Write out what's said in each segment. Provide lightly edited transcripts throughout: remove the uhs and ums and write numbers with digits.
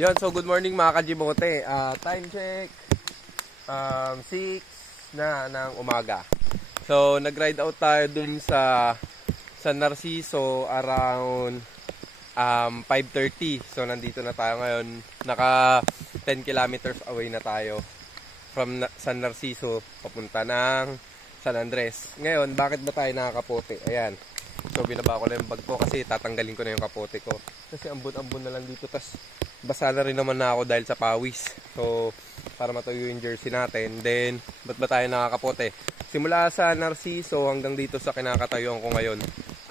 Yun, so good morning mga kajimote. Time check, 6 na ng umaga. So nag-ride out tayo dun sa San Narciso around 5:30. So nandito na tayo ngayon. Naka 10 kilometers away na tayo from San Narciso papunta ng San Andres. Ngayon, bakit ba tayo nakakapote? Ayan. So binaba ko na yung bag ko kasi tatanggalin ko na yung kapote ko. Kasi ambon-ambon na lang dito. Tas basa na rin naman na ako dahil sa pawis. So para matuyo yung jersey natin. Then, ba't ba tayo nakakapote? Simula sa Narciso hanggang dito sa kinakatayuan ko ngayon,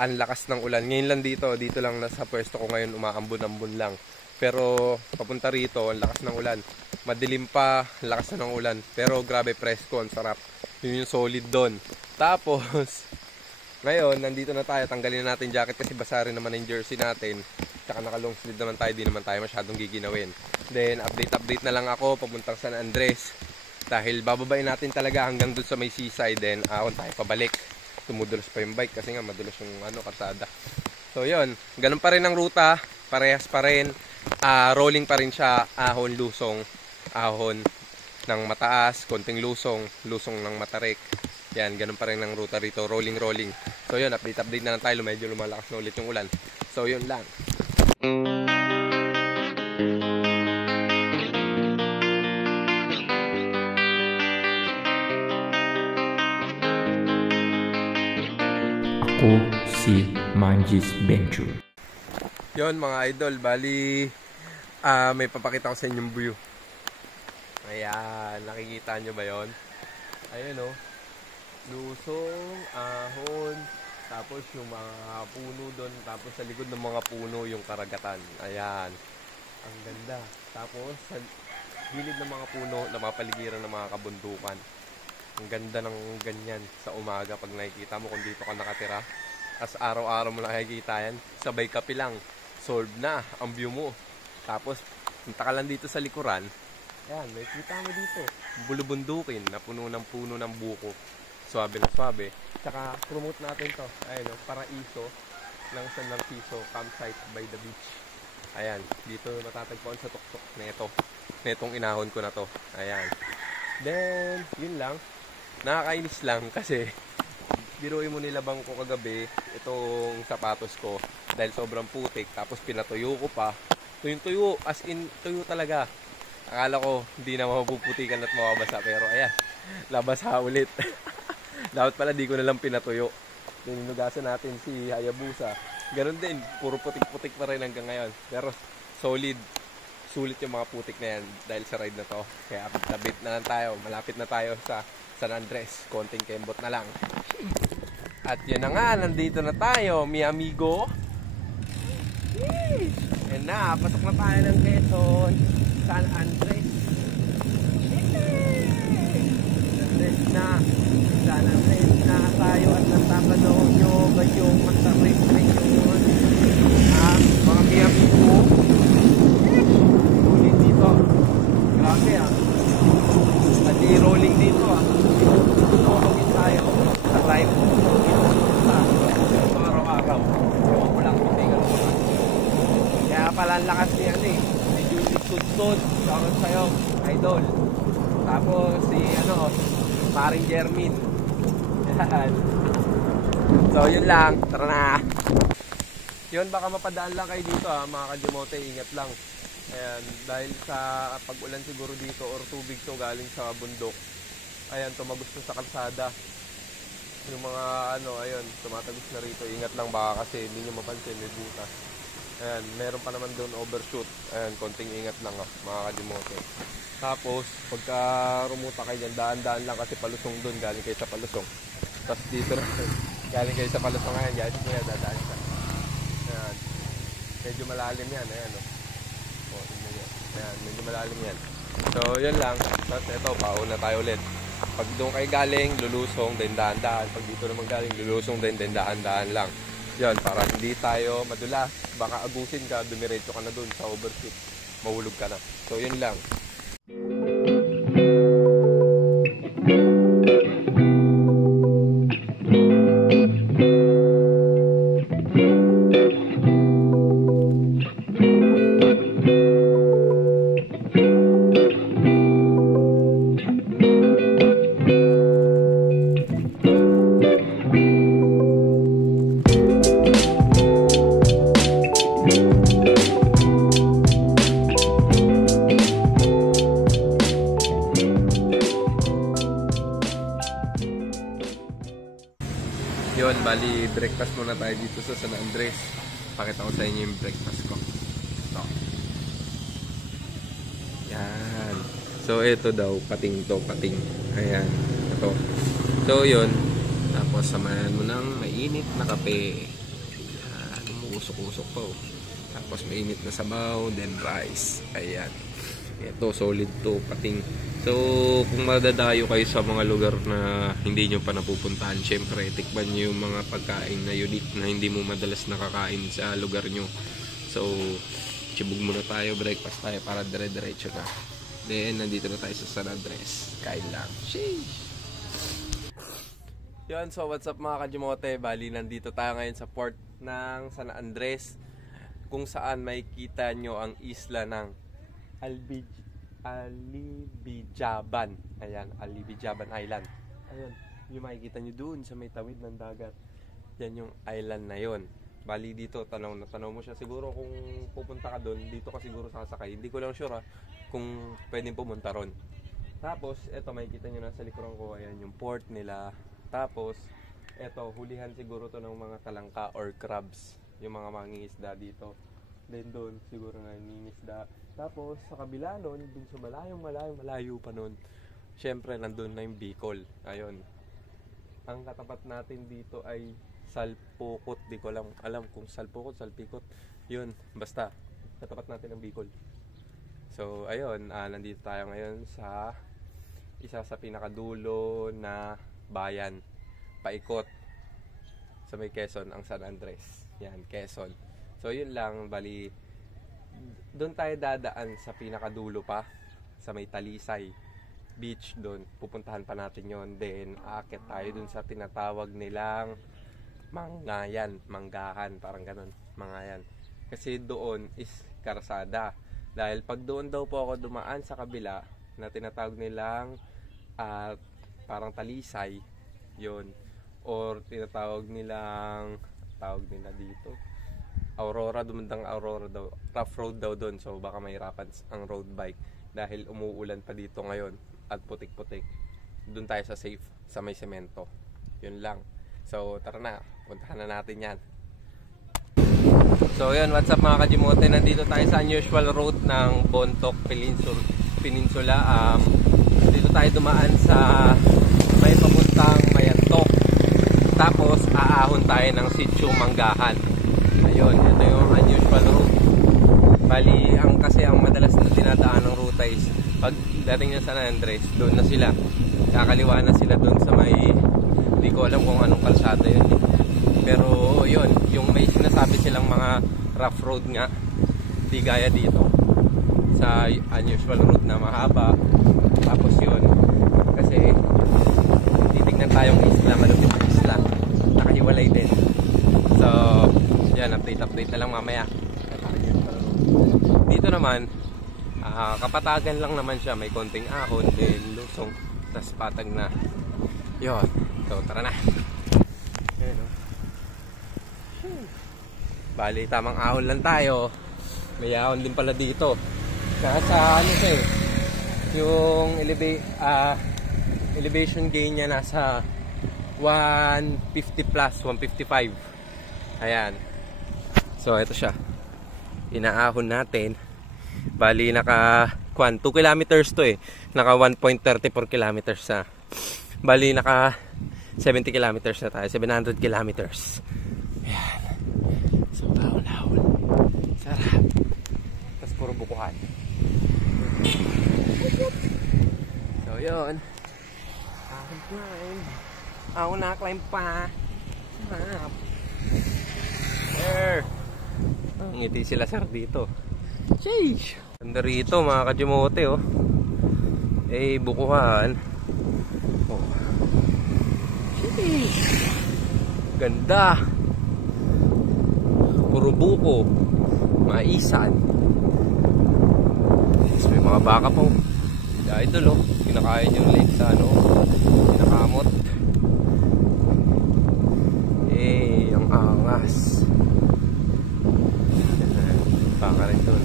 ang lakas ng ulan. Ngayon lang dito lang nasa pwesto ko ngayon, umaambon-ambon lang. Pero papunta rito, ang lakas ng ulan. Madilim pa, lakas na ng ulan. Pero grabe, presko, ang sarap. Yun yung solid doon. Tapos ngayon, nandito na tayo. Tanggalin na natin jacket kasi basa rin naman yung jersey natin. Tsaka naka long sleeve naman tayo. Di naman tayo masyadong giginawin. Then, update na lang ako papuntang San Andres. Dahil bababain natin talaga hanggang dun sa may seaside. Then, ahon tayo pabalik. Tumudulas pa yung bike kasi nga madulas yung karsada. So, yun. Ganun pa rin ang ruta. Parehas pa rin. Rolling pa rin siya. Ahon, lusong. Ahon ng mataas. Konting lusong. Lusong ng matarik. Yan, ganun pa rin ang ruta rito. Rolling. So yun, update na lang tayo. Medyo lumalakas na ulit yung ulan. So yun lang. Ako si Manjis Venture. Yun mga idol, bali may papakita ko sa inyong view. Ayan, nakikita nyo ba yun? Ayun o. Lusong, ahon, tapos yung mga puno doon, tapos sa likod ng mga puno yung karagatan. Ayan, ang ganda. Tapos sa gilid ng mga puno, napapaligiran ng mga kabundukan. Ang ganda ng ganyan sa umaga pag nakikita mo kung dito ka nakatira. As araw-araw mo nakikita yan, sabay kape lang, solve na ang view mo. Tapos punta ka lang dito sa likuran. Ayan, may kita mo dito, bulubundukin na puno ng buko. Swabe na swabe. Tsaka promote natin to. Ayun, paraiso ng San Narciso campsite by the beach. Ayan, dito matatagpuan sa tuktok na ito. Netong inahon ko na to. Ayan. Then, yun lang. Nakakainis lang kasi biruin mo nilabang ko kagabi itong sapatos ko dahil sobrang putik. Tapos pinatuyo ko pa. Tuyo, as in tuyo talaga. Akala ko hindi na mapuputikan at mawabasa. Pero ayan, labasa ulit. Dapat pala di ko na lang pinatuyo. Ninugasan natin si Hayabusa. Ganon din, puro putik-putik pa rin hanggang ngayon. Pero solid, sulit yung mga putik na yan dahil sa ride na to. Kaya update na lang tayo. Malapit na tayo sa San Andres. Konting kembot na lang. At yun na nga, nandito na tayo, mi amigo. Yan na, pasok na tayo ng Quezon. San Andres. Na San Andres na tayo at nagtatanong nyo ba yung masarap ngayon mga miyamigo rolling dito, grabe pati rolling dito tutulogin tayo sa live ito araw-araw yung walang kutigan mo kaya pala ang lakas niya medyo sud-sud shoutout sa'yo idol. Tapos si paring Jermin. Yan. So yun lang, tara na. Yun, baka mapadaan lang kayo dito mga kajimote, ingat lang. Ayan, dahil sa pag-ulan siguro dito or tubig to galing sa bundok. Ayan, tumagos to sa kalsada. Yung mga ayun, tumatagos na rito. Ingat lang baka kasi hindi nyo mapansin, may butas. Ayan, meron pa naman doon overshoot. Ayan, konting ingat lang mga kajimote. Tapos, pagka rumuta kayo dyan, daan-daan lang kasi palusong doon, galing kayo sa palusong. Tapos dito na, galing kayo sa palusong ngayon, guys, ngayon, dadaan ka. Ayan. Medyo malalim yan, ayan, tingnan nyo. Ayan, medyo malalim yan. So, yun lang. Tapos, ito, pauna tayo ulit. Pag doon kayo galing, lulusong, then daan-daan. Pag dito naman galing, lulusong, then daan-daan lang. Yan, para hindi tayo madulas. Baka agusin ka, dumiretso ka na doon sa overshoot. Mahulog ka na. So, yun lang. breakfast muna tayo dito sa San Andres. Pakita ko sa inyo yung breakfast ko. Ito. Yan. So ito daw, pating to, pating. Ayan, ito. So yun, tapos samahan mo ng mainit na kape. Ayan, umusok-usok po. Tapos mainit na sabaw, then rice. Ayan. Ito, solid to, pating. So, kung madadayo kayo sa mga lugar na hindi nyo pa napupuntahan, syempre, tikman nyo yung mga pagkain na unique na hindi mo madalas nakakain sa lugar nyo. So, chibog muna tayo, breakfast tayo para dire-diretso na. Then, nandito na tayo sa San Andres. Kain lang. Sheesh! Yun, so what's up mga Kajimote? Bali, nandito tayo ngayon sa port ng San Andres, kung saan makikita nyo ang isla ng Alibijaban. Ayan, Alibijaban Island. Ayan, yung makikita nyo dun sa may tawid ng dagat. Yan yung island na yon. Bali dito, tanaw mo siya. Siguro kung pupunta ka dun, dito ka siguro sasakay. Hindi ko lang sure kung pwedeng pumunta ron. Tapos, eto makikita nyo na sa likuran ko. Ayan, yung port nila. Tapos, eto, hulihan siguro to ng mga talangka or crabs. Yung mga mangingisda dito. Then doon, siguro na nangingisda. Tapos, sa kabila nun, dun sa malayo pa nun, syempre, nandun na yung Bicol. Ayun. Ang katapat natin dito ay Salpukot. Di ko alam kung Salpukot, Salpikot. Yun, basta. Katapat natin ang Bicol. So, ayun. Nandito tayo ngayon sa isa sa pinakadulo na bayan. Paikot. Sa may Quezon, ang San Andres. Yan, Quezon. So, yun lang. Bali, doon tayo dadaan sa pinakadulo pa, sa may Talisay Beach doon. Pupuntahan pa natin yon. Then, aakyat tayo doon sa tinatawag nilang Manggahan, parang ganun, Mangayan. Kasi doon is karsada. Dahil pag doon daw po ako dumaan sa kabila, na tinatawag nilang parang Talisay, yon. Or tinatawag nilang, tawag nila dito, Aurora, dumandang Aurora daw, rough road daw doon, so baka mahirapan ang road bike dahil umuulan pa dito ngayon at putik-putik. Doon tayo sa safe, sa may semento. Yun lang. So tara na, puntahan na natin yan. So yun, what's up mga Kajimote? Nandito tayo sa unusual route ng Bontoc Peninsula. Dito tayo dumaan sa may papuntang Mayantok. Tapos aahon tayo ng Sitio Manggahan. Ayun, ito yung unusual route. Bali, kasi ang madalas na dinadaan ng ruta is pag dating ng San Andres, doon na sila. Kakaliwa na sila doon sa may, hindi ko alam kung anong kalsada yun. Pero yun, yung may sinasabi silang mga rough road nga, di gaya dito. Sa unusual route na mahaba. Tapos yun, kasi titignan tayong isla, malupit na isla. Nakahiwalay din. So, yan, update na lang mamaya. Dito naman, kapatagan lang naman siya. May konting ahon, din lusong, tas patag na. Yun, so tara na. Ayan, oh. Bali, tamang ahon lang tayo. May ahon din pala dito. Kaya sa ano siya yung elevation gain niya nasa 150 plus, 155. Ayan. So, ito siya. Inaahon natin. Bali, naka 2 kilometers to eh. Naka 1.34 kilometers na. Bali, naka 70 kilometers na tayo. 700 kilometers. Ayan. So, ahon-ahon. Sarap. Tapos, puro bukuhan. So, yun. Ahon climb. Ahon na climb pa. Sarap. There. Ngiti sila sir dito. Sheesh. Ganda rito mga Kajimote oh. Eh bukuhan. Oh. Sheesh. Ganda. Puro buko. Maisan. Tapos may mga baka po. Idol oh. Kinakain yung lake sa ano. Kinakamot. Eh, ang angas. Baka rin dun.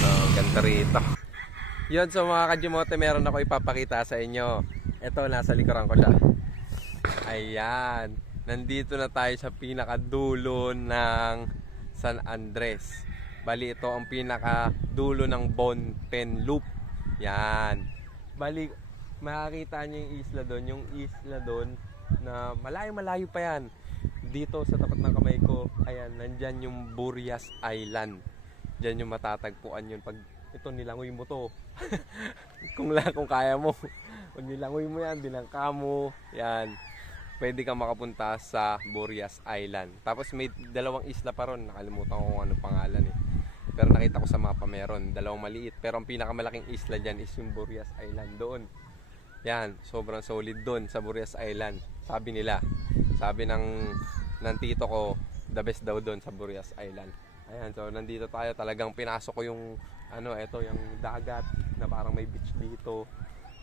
So, ganda rito. Yun, so mga Kajimote, meron ako ipapakita sa inyo. Ito, nasa likuran ko siya. Ayan. Nandito na tayo sa pinakadulo ng San Andres. Bali, ito ang pinakadulo ng Bonpen Loop. Yan. Bali, makakita nyo yung isla doon. Yung isla doon na malayo-malayo pa yan. Dito sa tapat ng kamay ko, ayan, nandyan yung Burias Island. Diyan yung matatagpuan yun. Pag ito, nilangoy mo to. kung kaya mo. Pag nilangoy mo yan, binangka mo. Yan. Pwede kang makapunta sa Burias Island. Tapos may dalawang isla pa ron. Nakalimutan ko kung ano pangalan eh. Pero nakita ko sa mapa meron. Dalawang maliit. Pero ang pinakamalaking isla dyan is yung Burias Island doon. Yan. Sobrang solid doon sa Burias Island. Sabi nila. Sabi ng tito ko, the best daw doon sa Burias Island. Ayan. So nandito tayo. Talagang pinasok ko yung ito yung dagat na parang may beach dito.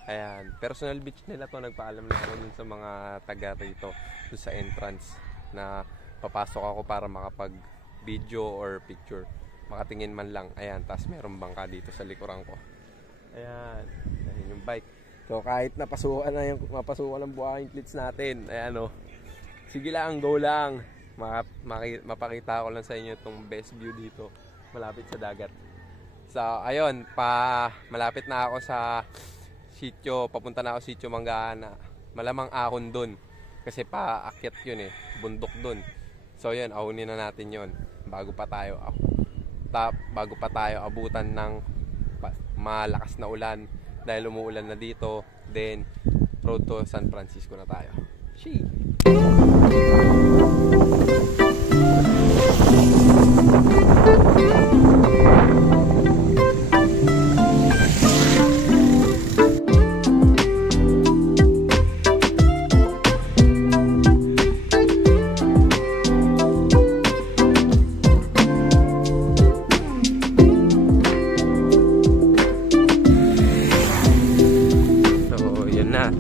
Ayan, personal beach nila to. Nagpaalam na ako dun sa mga taga rito dun sa entrance na papasok ako para makapag video or picture, makatingin man lang. Ayan, tas meron bangka dito sa likuran ko. Ayan, ayan yung bike. So kahit mapasukan ng buhangin clits natin, ayan o, sige lang, go lang. Mapakita ko lang sa inyo itong best view dito malapit sa dagat. So ayun, malapit na ako sa sitio, papunta na ako sa sitio Manggaana. Malamang ahon dun kasi paakyat yun eh, bundok dun. So yun, ahonin na natin yun bago pa tayo abutan ng malakas na ulan dahil umuulan na dito. Then road to San Francisco na tayo. Shee!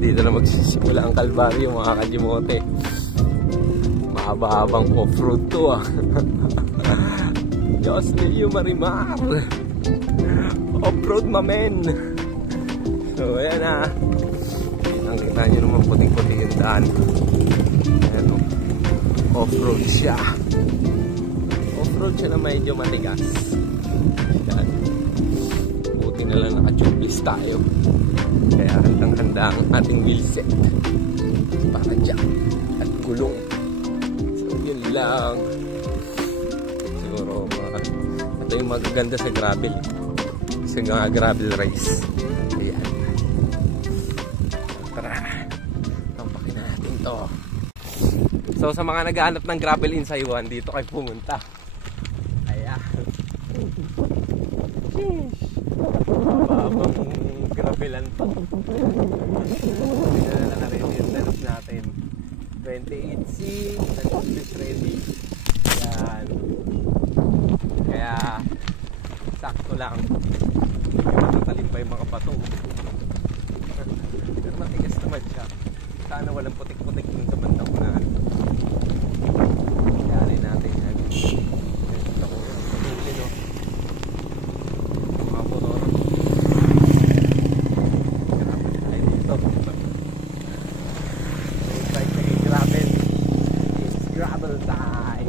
Dito na magsisimula ang kalbaryo mga kajimote. Mahaba-habang off-road to Diyos niyo Marimar, off-road mamen. So ayan na, nakita nyo naman puting-puting yung daan. Ayan o, off-road siya. Off-road siya na medyo matigas. Ayan. Buti na lang naka-tubeless tayo. Kaya handang-handa ang ating wheelset para dyan at gulong. So yun lang. Siguro ito yung magaganda sa gravel. Sa mga gravel race. Ayan. Tara, tampakin natin to. So sa mga naghahanap ng gravel insayuan, dito kayo pumunta. Ayan. Sheesh. Mababang gravelan pa. Pinala na rin yung danos natin. 28C, nag-office ready. Yan. Kaya sakto lang. Matalim pa yung mga bato. Pero matigas naman siya. Sana walang putik-putik dun sa bandang unahan. Kaya rin natin yan. Ito ko yung patuli, no? Mga motor. Gravel time.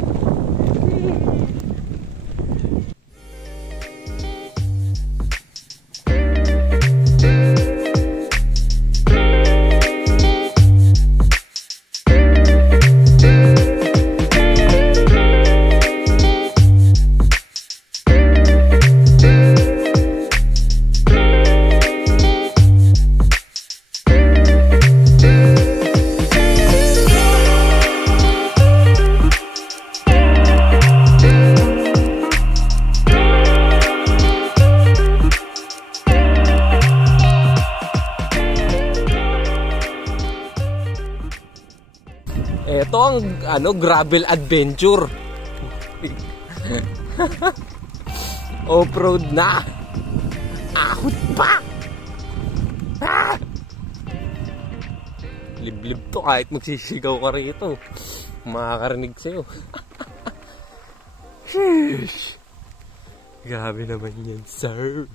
Ito ang gravel adventure. Off-road na. Ahot pa. Ah! Liblib to kahit magsisigaw ka rito. Makakarinig sa'yo. Sheesh. Grabe naman yan, sir.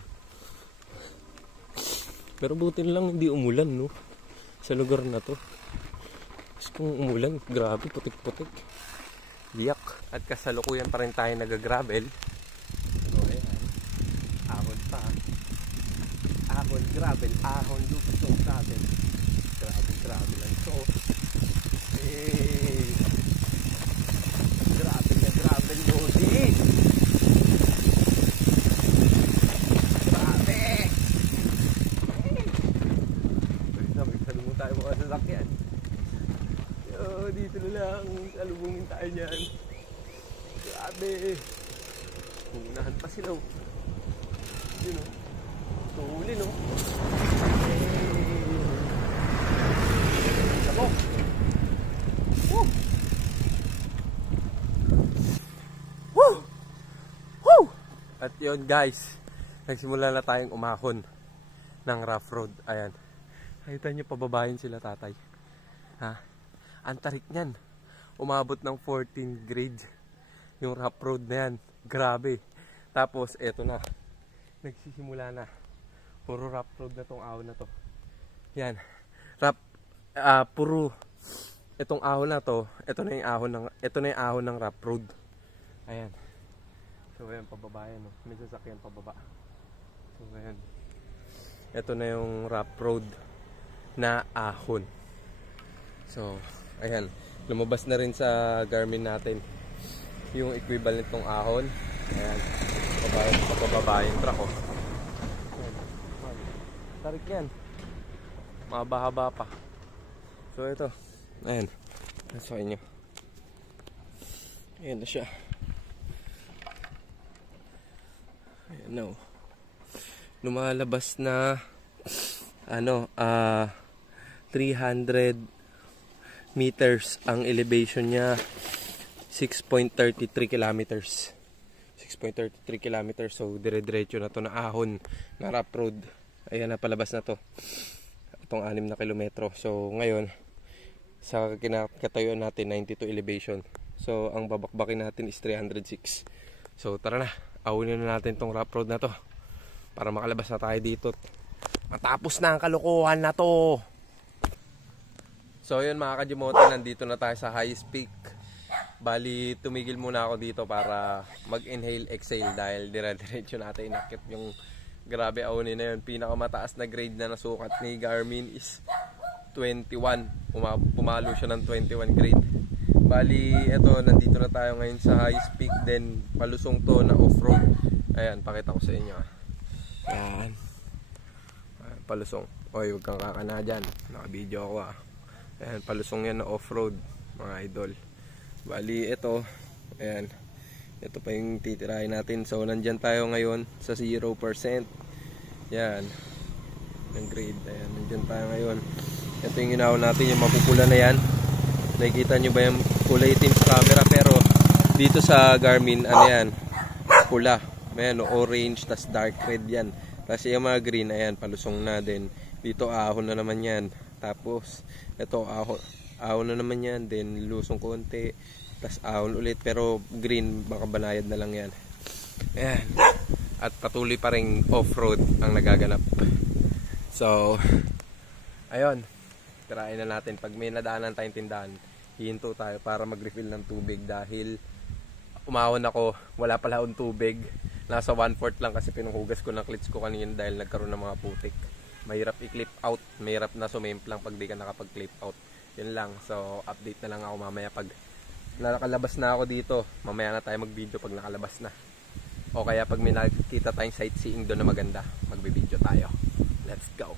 Pero buti lang hindi umulan, no? Sa lugar na to. Diyos kong umulan. Grabe, putik-putik. Yak. At kasalukuyan pa rin tayo nag-gravel. So, ayan. Ahon pa. Ahon, gravel. Ahon, lusong gravel. Grabe lang ito. Hey. Grabe na gravel, Lucy. Grabe. Magsalubong tayo mga sasakyan. Dito na lang. Salubungin tayo niyan. Grabe. Unahan pa sila. Yun o. Tuhuli no. Sabok. Woo! Woo! Woo! At yun guys. Nagsimula na tayong umahon ng rough road. Ayan. Nakita nyo pababayin sila tatay. Ha? Ang tarik niyan. Umabot ng 14 grade. Yung rough road na yan. Grabe. Tapos eto na. Nagsisimula na. Puro rough road na tong ahon na to. Yan. Puro itong ahon na to. Ito na yung ahon ng rough road. Ayan. So ayan pababa yan. No? May sasakyan pababa. So ayan. Ito na yung rough road na ahon. So ayan. Lumabas na rin sa Garmin natin yung equivalent ng ahon. Ayan. Pababa yung truck oh. Tarik yan. Mahaba-haba pa. So ito. Ayan. Nasa inyo. Ayan na siya. Ayan na oh. Lumalabas na 300 meters ang elevation niya. 6.33 kilometers. 6.33 kilometers. So dire-diretso na to na ahon na rough road. Ayan na palabas na to. Itong 6 na kilometro. So ngayon sa kinakatayuan natin 92 elevation. So ang babakbakin natin is 306. So tara na. Ahunin na natin tong rough road na to para makalabas na tayo dito. Matapos na ang kalokohan na to. So yun mga Kajimoto, nandito na tayo sa highest peak. Bali tumigil muna ako dito para mag-inhale, exhale dahil dire-diretso natin inakit yung grabe ahonin na yun. Pinakamataas na grade na nasukat ni Garmin is 21. Pumalo siya ng 21 grade. Bali eto, nandito na tayo ngayon sa highest peak. Then palusong to na off-road. Ayan, pakita ko sa inyo. Ayan. Palusong. Oy, huwag kang kakana dyan. Naka-video ako ah. Ayan, palusong yan na off-road mga idol. Bali, ito. Ayan. Ito pa yung titirahin natin. So, nandyan tayo ngayon sa 0%. Yan. Ang grade. Ayan, nandyan tayo ngayon. Ito yung ginawin natin, yung mapupula na yan. Nakikita nyo ba yung kulay itim sa camera? Pero, dito sa Garmin, ano yan? Pula. Ayan, orange, tas dark red yan. Tapos yung mga green, ayan, palusong na din. Dito, ahon na naman yan. Tapos, ito, ahon na naman yan. Then, lusong konti. Tapos, ahon ulit. Pero, green, baka banayad na lang yan. Ayan. At patuloy pa rin off-road ang nagaganap. So, ayun. Tirahin na natin. Pag may nadaanan tayong tindahan, hihinto tayo para mag-refill ng tubig. Dahil, umahon ako. Wala pala akong tubig. Nasa 1/4 lang kasi pinuhugas ko ng clits ko kanina dahil nagkaroon ng mga putik. Mahirap i-clip out, mahirap na sumimplang pag di ka nakapag-clip out. Yun lang, so update na lang ako mamaya pag nakalabas na ako dito. Mamaya na tayo mag-video pag nakalabas na. O kaya pag may nakikita tayong sightseeing doon na maganda, mag-video tayo. Let's go!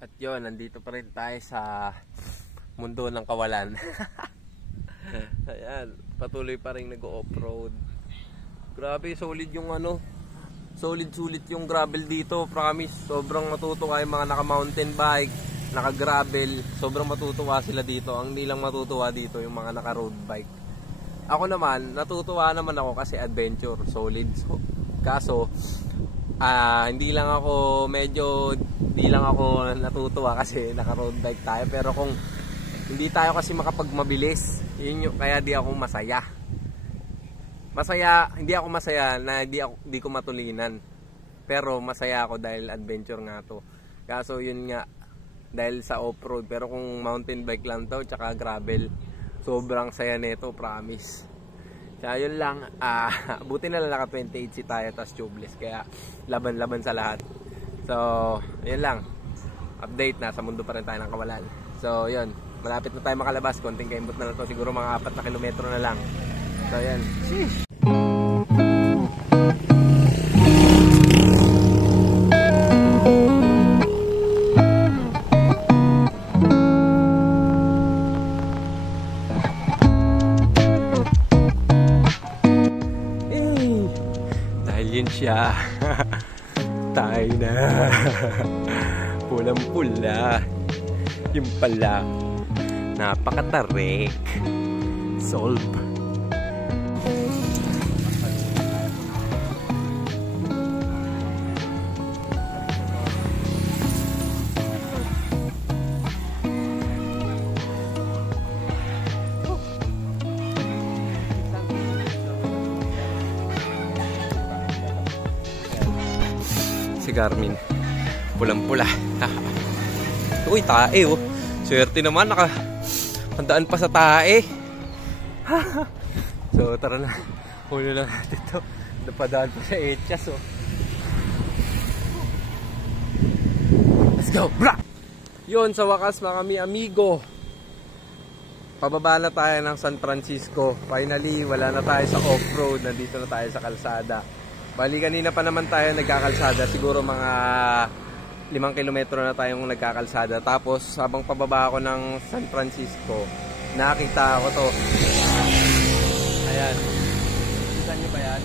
At yun, nandito pa rin tayo sa mundo ng kawalan. Ayan, patuloy pa rin nag-off-road. Grabe, solid yung ano. Solid-sulit yung gravel dito, promise. Sobrang matutuwa yung mga naka-mountain bike, naka-gravel. Sobrang matutuwa sila dito. Ang nilang matutuwa dito yung mga naka-road bike. Ako naman, natutuwa naman ako kasi adventure, solid. So, kaso, hindi lang ako natutuwa kasi naka-road bike tayo. Pero kung hindi tayo kasi makapagmabilis, yun yung, kaya di ako masaya. Hindi ako masaya na di ko matulinan. Pero masaya ako dahil adventure nga to. Kaso yun nga, dahil sa off-road. Pero kung mountain bike lang to, tsaka gravel, sobrang saya nito, promise. Kaya yun lang, buti na lang naka 28 si tayo, tas tubeless, kaya laban-laban sa lahat. So, yun lang. Update, nasa mundo pa rin tayo ng kawalan. So, yun. Malapit na tayo makalabas. Konting kaimbot na lang to. Siguro mga 4 na kilometro na lang. So, yun. Sheesh! Dahil yun siya. Tayo na. Pulang-pula. Yung pala, napakatarik. Solve. Si Garmin, pulang-pula. Uy, tae oh. Swerte naman, nakandaan pa sa tae. So, tara na. Huli lang natin ito. Napadaan pa sa Echas oh. Let's go, bra! Yun, sa wakas mga amigo. Pababa na tayo ng San Francisco. Finally, wala na tayo sa off-road. Nandito na tayo sa kalsada. Bali, kanina pa naman tayo nagkakalsada. Siguro mga 5 kilometro na tayong nagkakalsada. Tapos habang pababa ako ng San Francisco, nakita ako to. Ayan. Kita nyo ba yan?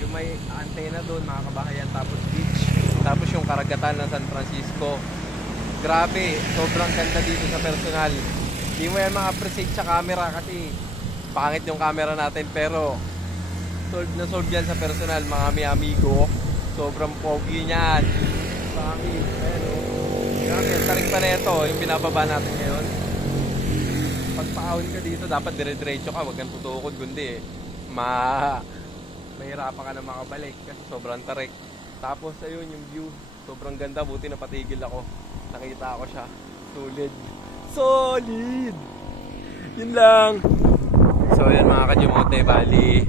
Yung may antena doon, mga kabahayan. Tapos beach. Tapos yung karagatan ng San Francisco. Grabe. Sobrang ganda dito sa personal. Hindi mo yan ma-appreciate sa camera kasi pangit yung camera natin. Pero solve na solve yan sa personal, mga amigo. Sobrang pogi niyan. Mami, pero grabe, tarik pa nito yung binababa natin ngayon. Pag paahon ka dito, dapat dire-diretso ka, wag kang tutukod, kundi mahirapan ka na makabalik kasi sobrang tarik. Tapos ayun yung view, sobrang ganda, buti napatigil ako. Nakita ko siya. Solid! Yun lang. So yan mga kadyumote, bali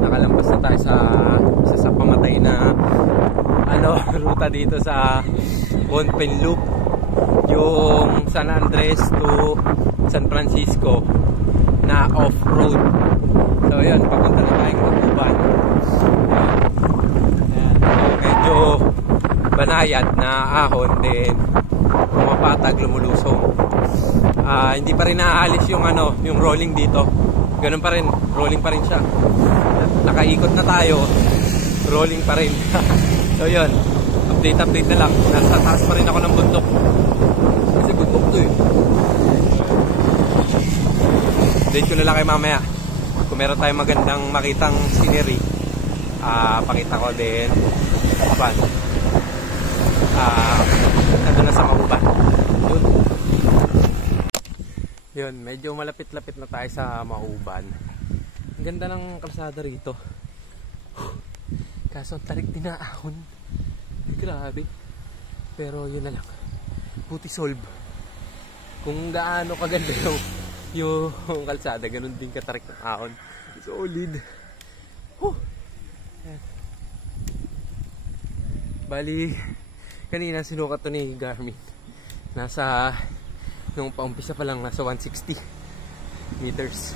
nakalampas na tayo sa pamatay na ruta dito sa Onpen Loop, yung San Andres to San Francisco na off-road. So yun, papunta na tayong Maguban. So medyo banayad na ahon, then pumapatag, lumulusong. Hindi pa rin naaalis yung yung rolling dito. Ganun pa rin, rolling pa rin siya. Nakaikot na tayo, rolling pa rin. So yun, update na lang. Nasa taas pa rin ako ng bundok. Kasi bundok to eh. Update ko na lang kayo mamaya. Kung meron tayong magandang makitang scenery, pakita ko din. Kapan? Nandun na sa Maguban. Yun, medyo malapit-lapit na tayo sa Maguban. Ang ganda ng kalsada rito. Kaso tarik din na ahon. Grabe. Pero yun na lang. Buti solve. Kung gaano kaganda yung kalsada, ganun din katarik ng ahon. Solid. Bali, kanina sinukat to ni Garmin. Nung paumpisa pa lang, nasa 160 meters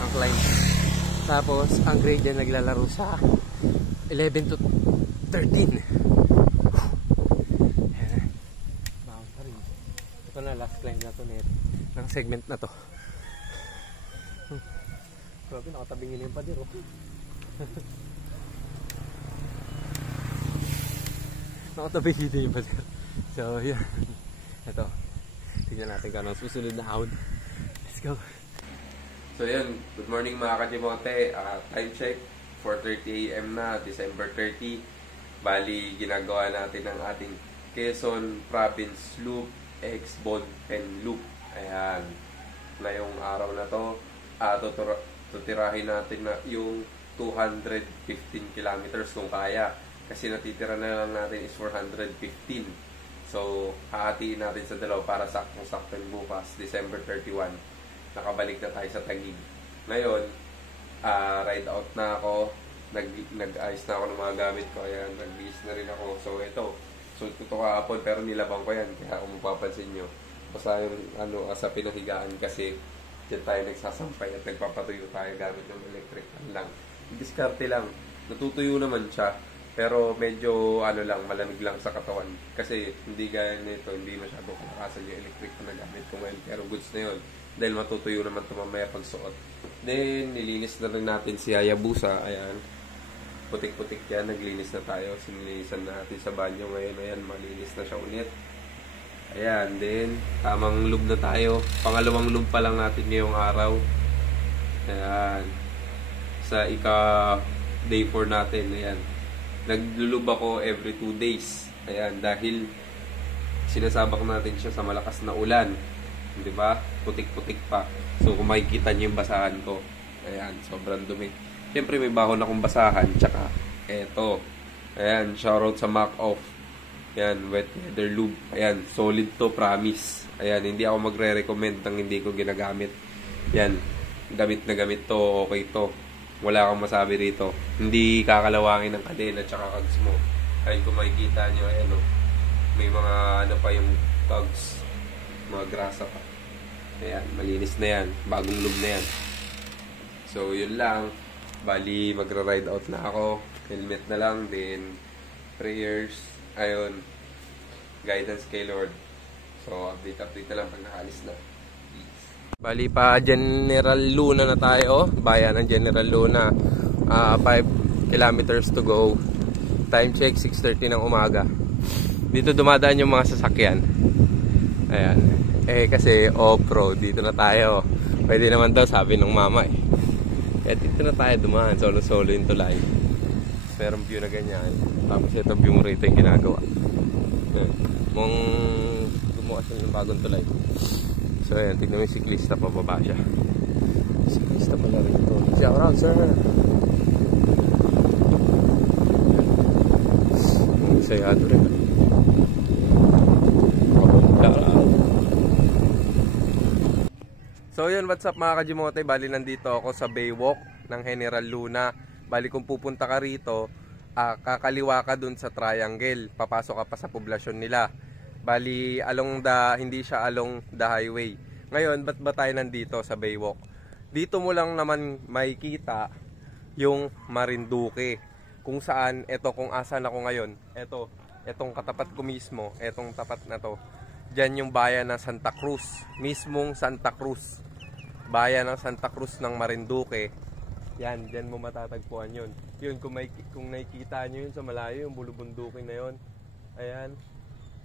ang climb. Tapos, ang grade yan naglalaro sa 11 to 13. Baon pa rin. Ito na, last climb na to ng segment na to. Grabe, nakatabing nila yung pader. Nakatabing nila yung pader. So, yun. Ito. Tingnan natin kung anong susunod na ahon. Let's go. So, yun. Good morning mga kadimote. Time check. 4:30 AM na, December 30. Bali, ginagawa natin ang ating Quezon Province Loop, X-Bond and Loop. Ayan. Na yung araw na to, tutirahin natin na yung 215 kilometers kung kaya. Kasi natitira na lang natin is 415. So, So, hahatiin natin sa dalawa para saktong-sakto bukas, December 31. Nakabalik na tayo sa Taguig. Ngayon, ride out na ako. Nag-ayos na ako ng mga gamit ko. Ayan, nag-bis na rin ako. So, ito. So, ito kahapon, pero nilabang ko yan. Kaya kung mapapansin nyo, basta yung sa pinahigaan kasi dyan tayo nagsasampay at nagpapatuyo tayo gamit ng electric lang. Diskarte lang. Natutuyo naman siya. Pero medyo malamig lang sa katawan. Kasi hindi gaya nito, hindi masyado kalakasan yung electric na nagamit ko ngayon. Pero goods na yun. Dahil matutuyo naman ito mamaya pagsuot. Then, nilinis na rin natin si Hayabusa. Ayan. Putik-putik yan. Naglinis na tayo. Sinilisan natin sa banyo ngayon. Ayan, malinis na siya ulit. Ayan. Then, tamang lube na tayo. Pangalawang lube pa lang natin ngayong araw. Ayan. Sa day 4 natin. Ayan. Naglulub ako every 2 days. Ayan, dahil sinasabak natin siya sa malakas na ulan. Di ba? Putik-putik pa. So, kung makikita niyo yung basahan ko. Ayan, sobrang dumi. Siyempre, may bahon akong basahan. Tsaka, eto. Ayan, shoutout sa Mac Off. Ayan, wet weather lube. Ayan, solid to, promise. Ayan, hindi ako magre-recommend ng hindi ko ginagamit. Ayan, gamit na gamit to, okay to. Wala akong masabi rito. Hindi kakalawangin ng kadena at saka cogs mo. Ayun, kung makikita nyo, ayan o. May mga pa yung cogs. Mga grasa pa. Ayan, malinis na yan. Bagong lube na yan. So, yun lang. Bali, magra-ride out na ako. Helmet na lang. Then, prayers. Ayun. Guidance kay Lord. So, update na lang pag nakalis na. Bali pa General Luna na tayo. Bayan ng General Luna. 5 kilometers to go. Time check 6:30 ng umaga. Dito dumadaan yung mga sasakyan. Ayan. Kasi off-road dito na tayo. Pwede naman daw sabi ng mama dito na tayo dumaan. Solo-solo yung tulay. Merong view na ganyan. Tapos ito view mo rito yung ginagawa. Mong gumawa sila ng bagong tulay. So ayan, tignan mo yung siklista, pababa siya. Siklista pala rin ito. Shout out, sir! Sayado rin. Shout out! So yun, what's up mga Kajimote? Bali nandito ako sa Baywalk ng General Luna. Bali kung pupunta ka rito, kakaliwa ka dun sa triangle. Papasok ka pa sa poblasyon nila. Bali, hindi siya along the highway. Ngayon, ba't ba tayo nandito sa Baywalk? Dito mo lang naman makikita yung Marinduque. Kung saan, kung asan ako ngayon. Etong katapat ko mismo, etong tapat na to. Diyan yung bayan ng Santa Cruz. Mismong Santa Cruz. Bayan ng Santa Cruz ng Marinduque. Yan, diyan mo matatagpuan yun. Yun, kung nakikita nyo yun sa malayo, yung bulubundukin na yun. Ayan.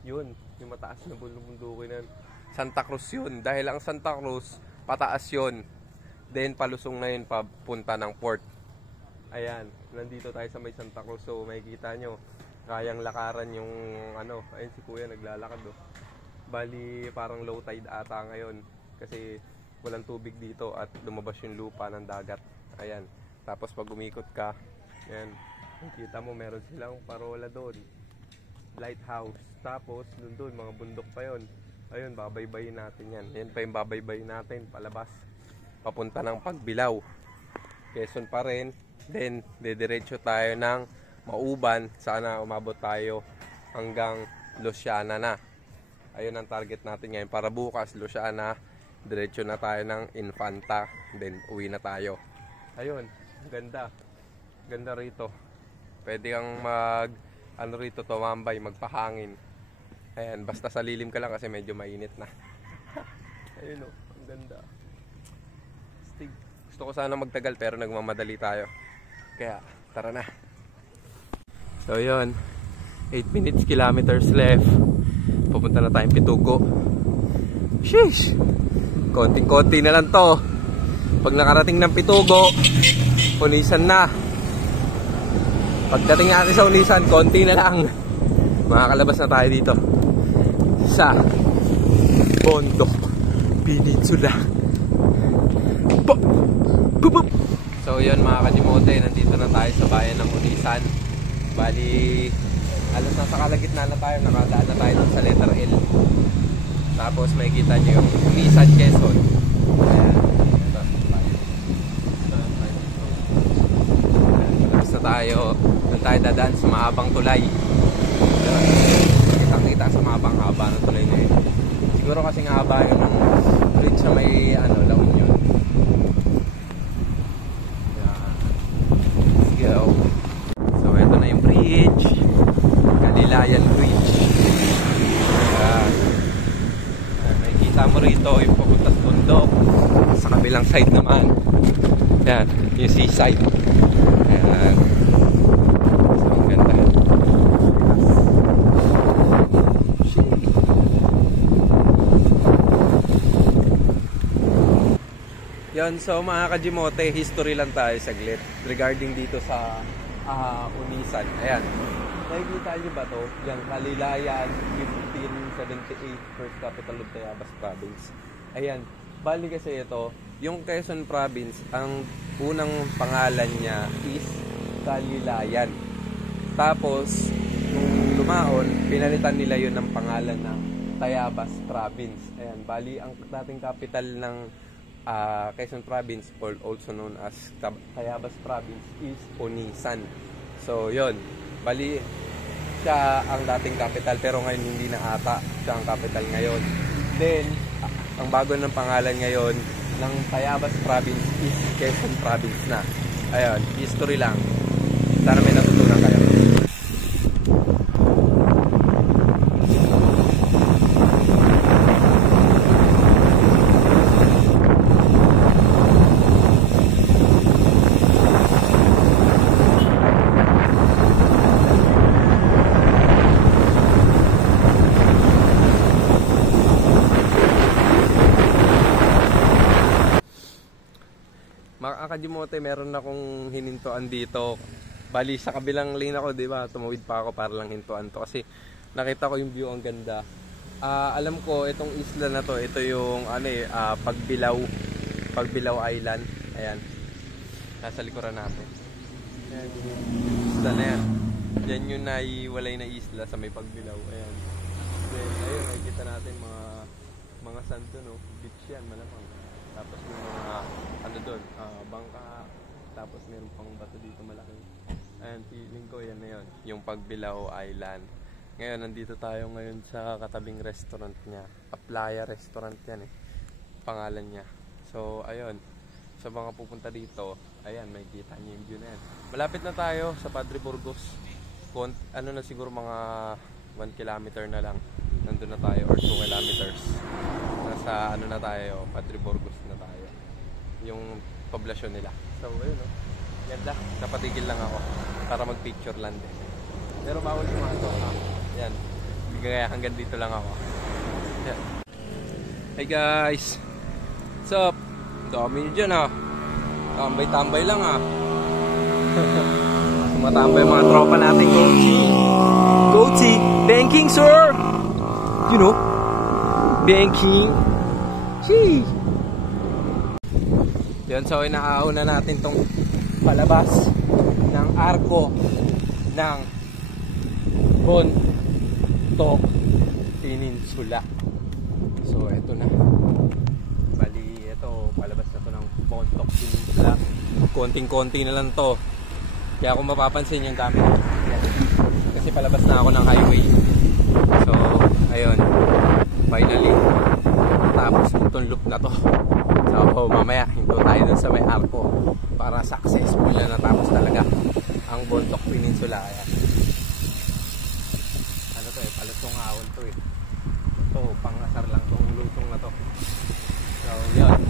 Yun, yung mataas na bulubundukin na yun. Santa Cruz yun. Dahil ang Santa Cruz, pataas yun. Then, palusong na yun papunta ng port. Ayan, nandito tayo sa may Santa Cruz. So, makikita nyo, kayang lakaran yung ayun si kuya naglalakad Bali, parang low tide ata ngayon. Kasi walang tubig dito at lumabas yung lupa ng dagat. Ayan. Tapos pag umikot ka, ayan, makikita mo meron silang parola doon. Lighthouse. Tapos, doon, mga bundok pa yon. Ayun, babaybayin natin yan. Yan pa yung babaybayin natin, palabas. Papunta ng Pagbilao. Quezon pa rin. Then, dediretso tayo ng Mauban. Sana umabot tayo hanggang Luciana na. Ayun ang target natin ngayon. Para bukas, Luciana, diretso na tayo ng Infanta. Then, uwi na tayo. Ayun, ganda. Ganda rito. Pwede kang rito, tumambay, magpahangin. Ayan, basta sa lilim ka lang kasi medyo mainit na. Ayun ang ganda. Stig. Gusto ko sana magtagal pero nagmamadali tayo. Kaya, tara na. So yun, 8 minutes, kilometers left. Pupunta na tayong Pitugo. Sheesh! Konting-konti na lang to. Pag nakarating ng Pitugo, Unisan na. Pagdating natin sa Unisan, konti na lang. Makakalabas na tayo dito sa Bondok Peninsula. So yun mga Kajimote, nandito na tayo sa bayan ng Unisan. Bali Alas nasa kalagitnaan na tayo, nakadaan na tayo sa letter L. Tapos makikita nyo yung Unisan, Quezon. Ayan. Malabas na tayo. Doon tayo dadaan sa mahabang tulay. Kita-kita sa mahabang-haba ng tulay na yun. Siguro kasi nga haba yung bridge na may La Union. Let's go. So ito na yung bridge. Galilayan Bridge. Makikita mo rito yung papuntas bundok. Sa kabilang side naman. Yan, yung seaside. Yan. So, ang ganda. Yan, so mga kajimote, history lang tayo saglit regarding dito sa Unisan. Ayan. Nakikita nyo ba to? Yung Galilayan 1578, first capital of Tayabas Province. Ayan. Bali kasi ito, yung Quezon Province, ang unang pangalan niya is Galilayan. Tapos, nung lumaon, pinalitan nila yun ng pangalan ng Tayabas Province. Ayan. Bali, ang dating capital ng Quezon Province, or also known as Tayabas Province, is Unisan. So, yun. Bali, siya ang dating capital pero ngayon hindi na ata siya ang capital ngayon. Then, ang bago ng pangalan ngayon ng Tayabas Province is Quezon Province na. Ayun, history lang. Sana may natutunan kayo. Mga kajimote, meron akong hinintuan dito. Bali sa kabilang lane ako, di ba? Tumawid pa ako para lang hintuan to kasi nakita ko yung view, ang ganda. Alam ko itong isla na to, ito yung Pagbilao Island. Ayan. Nasa likuran natin. Ayan, yung isla na yan. Yan yung naiwalay na isla sa may Pagbilao. Ayan. Then, ayun, nakikita natin mga sand doon, no? Beach yan, malamang. Tapos yung mga doon, bangka, tapos meron pang bato dito malaki. Ayan, feeling ko yan na yun, yung Pagbilao Island. Ngayon, nandito tayo ngayon sa katabing restaurant niya. Playa Restaurant yan pangalan niya. So, ayun, sa mga pupunta dito, ayan, may kita niyo yung view na yan. Malapit na tayo sa Padre Burgos. Na siguro mga 1 kilometer na lang. Nandun na tayo, or 2 kilometers. Nasa na tayo, Padre Burgos na tayo. Yung poblasyon nila. So, ayun ganda. Napatigil lang ako para mag-picture lang din. Pero bawal yung mga ito. Yan. Kaya hanggang dito lang ako. Yan. Hey guys! What's up? Dami nyo dyan Tambay-tambay lang Tumatambay mga tropa natin. Goatee! Banking, sir! You know? Banking. Gee! Yun, so inaauna natin tong palabas ng arko ng Bontoc Peninsula. So eto na. Bali, eto, palabas na to ng Bontoc Peninsula. Konting-konti na lang to. Kaya kung mapapansin yung camera, kasi palabas na ako ng highway. So, ayun. Finally, tapos itong loop na to. So, mamaya, hinto tayo dun sa may arko para successful na natapos talaga ang Bontoc Peninsula. Ayan. Ano to palusong ahon to Ito, pangasar lang tong lusong na to. So, yun.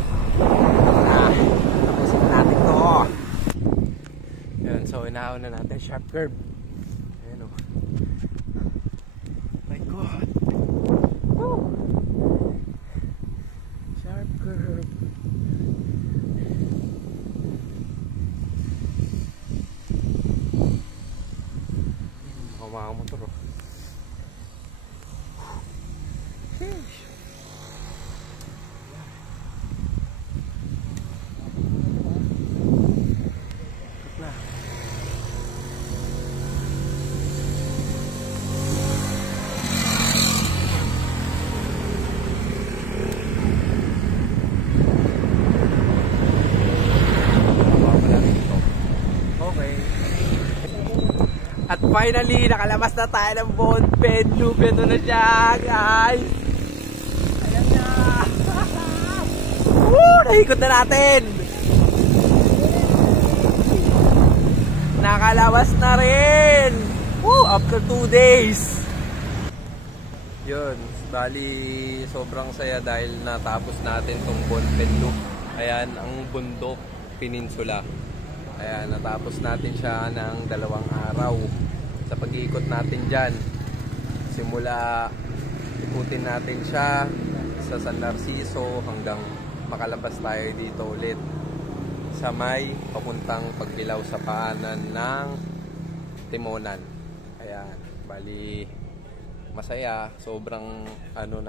Tapos natin to. Yun, so inaahon na natin. Sharp curve. Ayan my God. Woo! Sharp curve. Mga motor Sheesh. At finally, nakalabas na tayo ng Bon Pen Loop. Ito na siya, guys. Ayan na. Woo! Nahikot na natin. Nakalabas na rin. Woo! After 2 days. Yun. Bali, sobrang saya dahil natapos natin tong Bon Pen Loop. Ayan, ang bundok peninsula. Ayan, natapos natin siya ng 2 araw sa pag-iikot natin dyan. Simula, ikutin natin siya sa San Narciso hanggang makalabas tayo dito ulit sa may papuntang Pagbilao sa paanan ng Timonan. Ayan, bali masaya, sobrang paano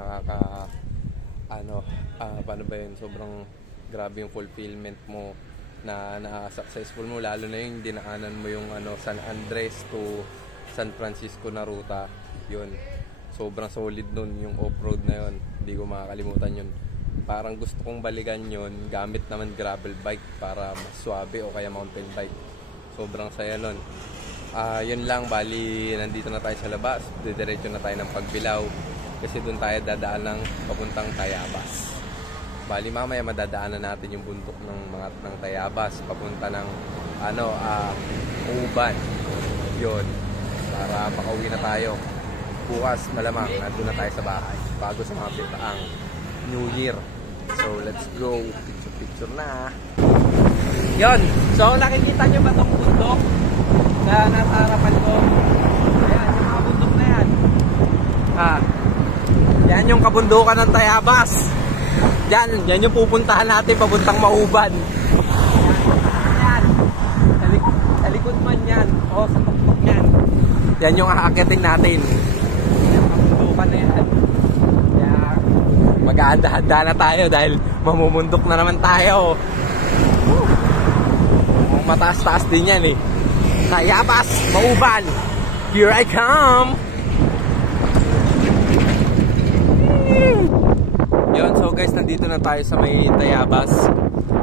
ba yun, sobrang grabe yung fulfillment mo na successful mo, lalo na yung dinaanan mo yung San Andres to San Francisco na ruta. Yun, sobrang solid nun yung off-road na yun, hindi ko makakalimutan yun. Parang gusto kong balikan yun gamit naman gravel bike para mas swabe o kaya mountain bike. Sobrang saya nun. Yun lang, bali nandito na tayo sa labas, didiretso na tayo ng Pagbilao kasi doon tayo dadaan ng papuntang Tayabas. Bali mamaya madadaanan natin yung bundok ng Tayabas papunta ng Uban. Yun, para makauwi na tayo. Bukas malamang nandun na tayo sa bahay bago sumapit ang New Year. So let's go, picture na. Yun, so nakikita nyo ba itong bundok na nasa harapan ko? Ayan, yung mga bundok na yan. Yan yung kabundukan ng Tayabas. Yan yung pupuntahan natin papuntang Mauban. Yan. Sa likod man yan. O sa tuktok yan. Yan yung aakitin natin. Yung kabundukan na yan. Kaya mag-aanda-handa na tayo dahil mamumundok na naman tayo. Mataas-taas din yan eh. Tayabas, Mauban. Here I come. Yun, so guys, nandito na tayo sa may Tayabas.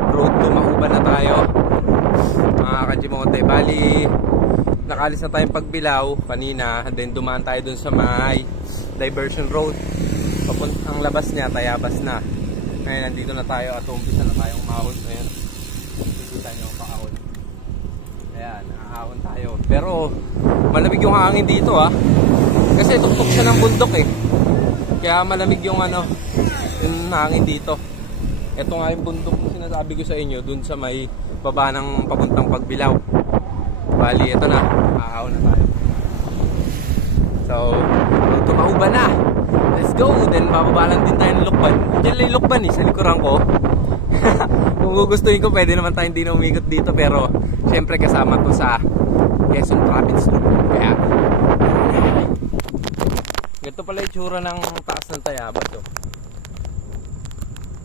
Road to Mauban na tayo, mga Kajimote. Bali, nakalis na tayong Pagbilao kanina, and then dumaan tayo dun sa may diversion road. Ang labas niya, Tayabas na. Ngayon, nandito na tayo at umpisa na tayong umahon. Ayan, nakikita nyo ang paahon. Ayan, aahon tayo. Pero, malamig yung hangin dito kasi tuktok siya ng bundok eh. Kaya malamig yung yung hangin dito. Ito nga yung bundok na sinasabi ko sa inyo, dun sa may baba ng papuntang Pagbilao. Bali, ito na, aahon na tayo. So, tumauban na. Let's go. Then bababa lang din tayo ng Lukban. Diyan lang yung Lukban sa likuran ko. Kung gugustuhin ko, pwede naman tayo hindi na umikot dito, pero syempre kasama to sa Quezon Province Loop. Kaya ganito pala yung tsura ng taas ng Tayabas.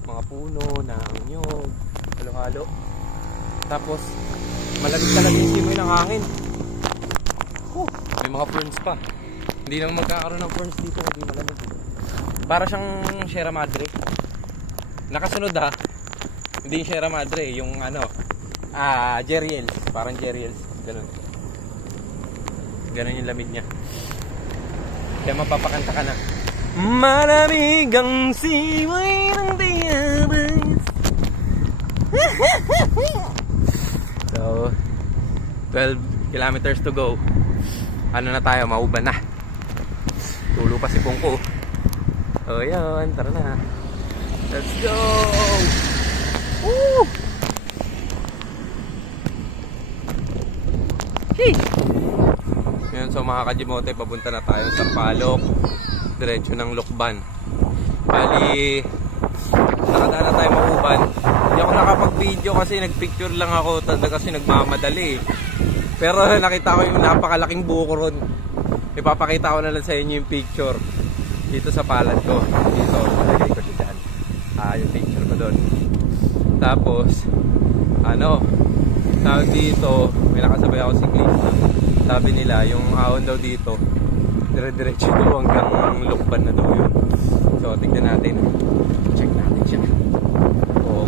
Mga puno ng nyog, halo-halo. Tapos malamig talaga yung simoy ng hangin. May mga ferns pa. Hindi naman magkakaroon ng ferns dito, hindi malamig. Para siyang Sierra Madre. Nakasunod hindi yung Sierra Madre, yung Jeriels. Parang Jeriels. Ganun yung lamig niya. Kaya mapapakanta ka na. Malamig ang simoy ng Tayabas. So 12 kilometers to go. Na tayo, Mauban na. Tulo pa si Pungko. O yan, tara na. Let's go. Woo! Ngayon, so mga Kajimote, papunta na tayo sa Palok, diretso ng Lukban. Bali, nakadaan na tayo Mauban. Hindi ako nakapag-video kasi nagpicture lang ako kasi nagmamadali. Pero nakita ko yung napakalaking buko ron. Ipapakita ko na lang sa inyo yung picture dito sa palad ko. Dito, nalagay ko siya dyan. Yung picture ko doon. Tapos, tawag dito, may nakasabay ako siklista. Sabi nila, yung ahon daw dito, dire-diretso daw hanggang Lukban na daw yun. So, tignan natin. Check natin siya. Oo.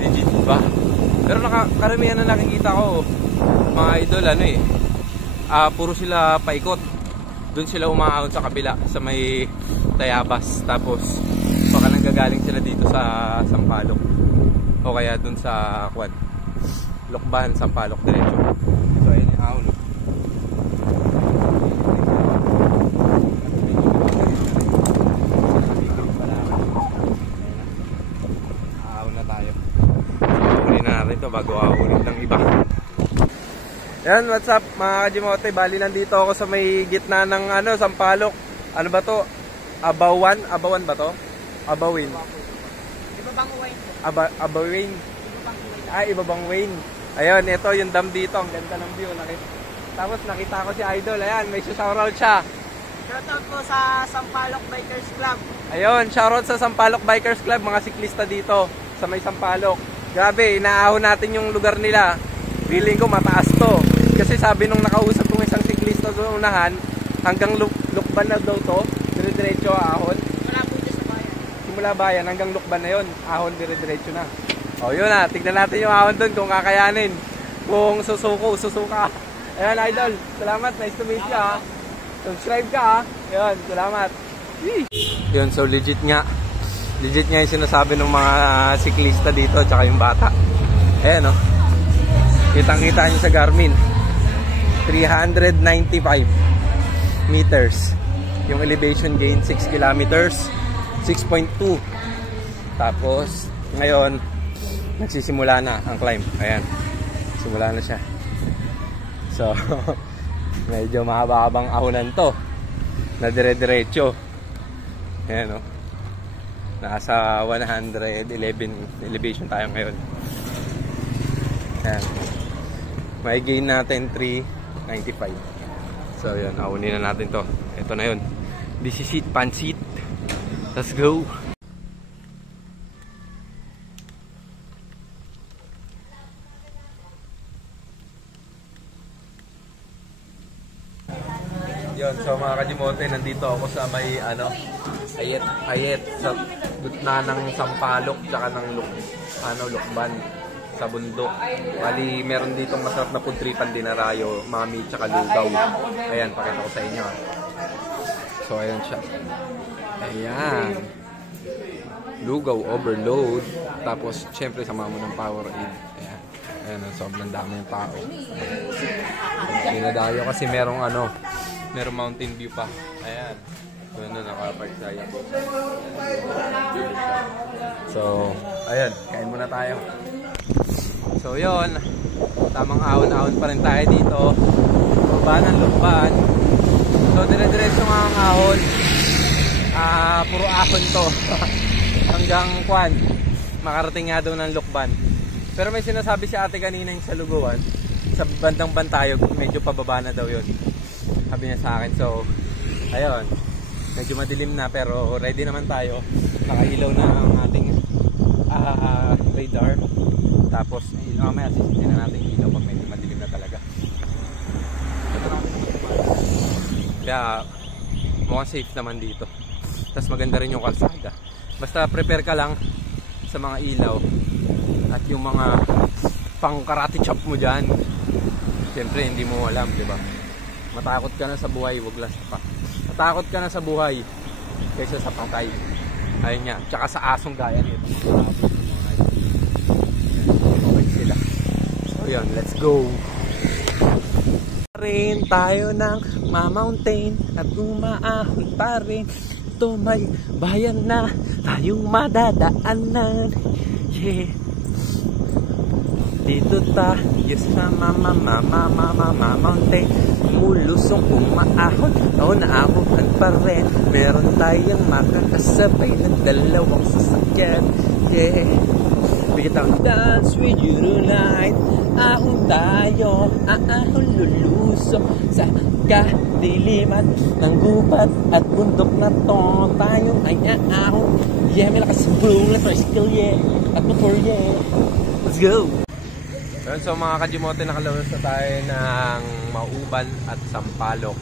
Legit ba? Pero karamihan na nakikita ko, mga idol, puro sila paikot. Doon sila umaahon sa kabila, sa may Tayabas. Tapos baka nanggagaling sila dito sa Sampaloc. O kaya doon sa Lokban, Sampaloc diretso. So ayun yung ahon. Ahon na tayo. Ahuli na natin ito bago ahulin ng iba. Yan, what's up mga Kajimote? Bali nandito ako sa may gitna ng Sampaloc. Ano ba to? Abawan? Abawan ba to? Abawin. Ibabang Wayne. Abawin. Ibabang Wayne. Ayun, ito yung dam dito. Ang ganda ng view. Tapos nakita ko si Idol. Ayan, may shoutout siya. Shoutout po sa Sampaloc Bikers Club. Ayun, shoutout sa Sampaloc Bikers Club. Mga siklista dito sa may Sampaloc. Grabe, inaahon natin yung lugar nila. Feeling ko mataas to. Kasi sabi nung nakausap kong isang siklista doon unahan, hanggang Lukban na daw to, dire-diretso ahon. Wala po dito sa bayan. Simula bayan hanggang Lukban na yun, ahon dire-diretso na. O yun na, tignan natin yung ahon doon kung kakayanin. Kung susuka. Ayan Idol, salamat, nice to meet you ha. Subscribe ka ha. Yun, salamat. Yun, so legit nga yung sinasabi ng mga siklista dito tsaka yung bata. Ayan o. Kitang-kita nyo sa Garmin 395 meters. Yung elevation gain 6 kilometers 6.2. Tapos ngayon nagsisimula na ang climb. Ayan, simula na siya. So medyo mahaba-habang ahonan to na dire-diretso. Ayan o. Nasa 111 elevation tayo ngayon. Ayan. May gain natin 395. So yun, aunin na natin to. Ito na yun. This is it, pansit. Let's go. Yun, so mga Kajimote, nandito ako sa may Ayet sa gitna ng Sampaloc tsaka ng Lokban sa bundok. Bali, meron ditong masarap na pudripan, dinarayo, mami, tsaka lugaw. Ayan, pakita ko sa inyo. So, ayan siya. Ayan. Lugaw overload. Tapos, syempre, sama mo ng Powerade. Ayan. Ayan, sobrang dami ng tao. Dinadayo kasi merong Mountain View pa. Ayan. Nakapark tayo. So, ayan. Kain muna tayo. So yun, tamang ahon-ahon pa rin tayo dito. Baba ng Lukban. So dire-diretso nga ang ahon. Puro ahon to. Hanggang makarating nga daw ng Lukban. Pero may sinasabi si ate kanina yung sa Luguan, sa bandang Bantayog, medyo pababa na daw yun. Sabi niya sa akin. So ayun, medyo madilim na pero ready naman tayo. Nakailaw na ang ating radar. Tapos, mamaya sisitin na natin ilaw pag medyo madilim na talaga. Kaya, mukhang safe naman dito. Tapos maganda rin yung kalsada. Basta prepare ka lang sa mga ilaw at yung mga pang karate chop mo dyan. Siyempre, hindi mo alam, di ba? Matakot ka na sa buhay, wag lang sa pa. Matakot ka na sa buhay kaysa sa patay. Ayun nga, tsaka sa asong gaya nito. Yun, let's go. Rin tayo ng ma-mountain at umaahon pa rin. Ito may bayan na tayong madadaanan. Yeah. Dito tayo sa mountain. Mulusong umaahon, naabuhan pa rin. Meron tayong makakasabay na dalawang sasakyan. Yeah. Bigitang dance with you tonight. Ahon tayo, ahon lulusong sa kadiliman ng gubat at bundok na to. Tayong ay ahon. Yeah, may lakas boom na tricycle, yeah. At motor, yeah. Let's go! So mga Kajimote, nakalabas na tayo ng Mauban at Sampaloc.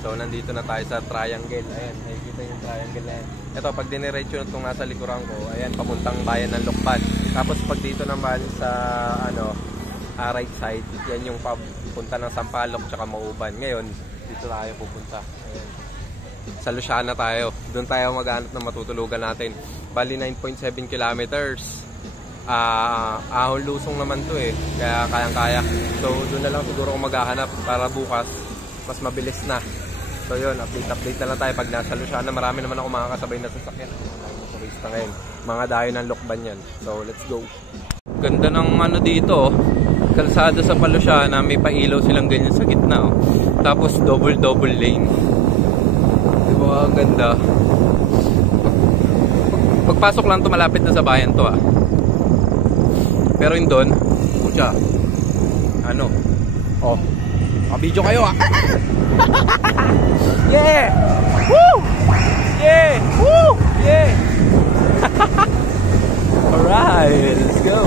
So nandito na tayo sa triangle. Ayan, nakikita yung triangle na yan. Ito, pag diniretso na itong nasa likuran ko, ayan, papuntang bayan ng Lokban. Tapos pag dito naman sa right side, yan yung punta ng Sampaloc tsaka Mauban. Ngayon, dito tayo pupunta. Ayan. Sa Luciana tayo. Doon tayo maghanap ng matutulugan natin. Bali 9.7 kilometers. Ahon lusong naman to eh. Kaya kayang-kaya. So doon na lang siguro ako maghahanap para bukas mas mabilis na. So yun, update na lang tayo pag nasa Luciana. Marami naman ako makakasabay na sasakyan. Motorista ngayon. Mga dayo ng Lokban yan. So let's go. Ganda ng ano dito. Kalsada sa Luciana. May pailaw silang ganyan sa gitna. Oh. Tapos double lane. Diba? Ang ganda. Pagpasok lang to malapit na sa bayan to ah. Pero yun doon, pucha, ano, oh, makabidyo kayo ah. Yeah! Woo! Yeah! Woo! Yeah! Alright, let's go!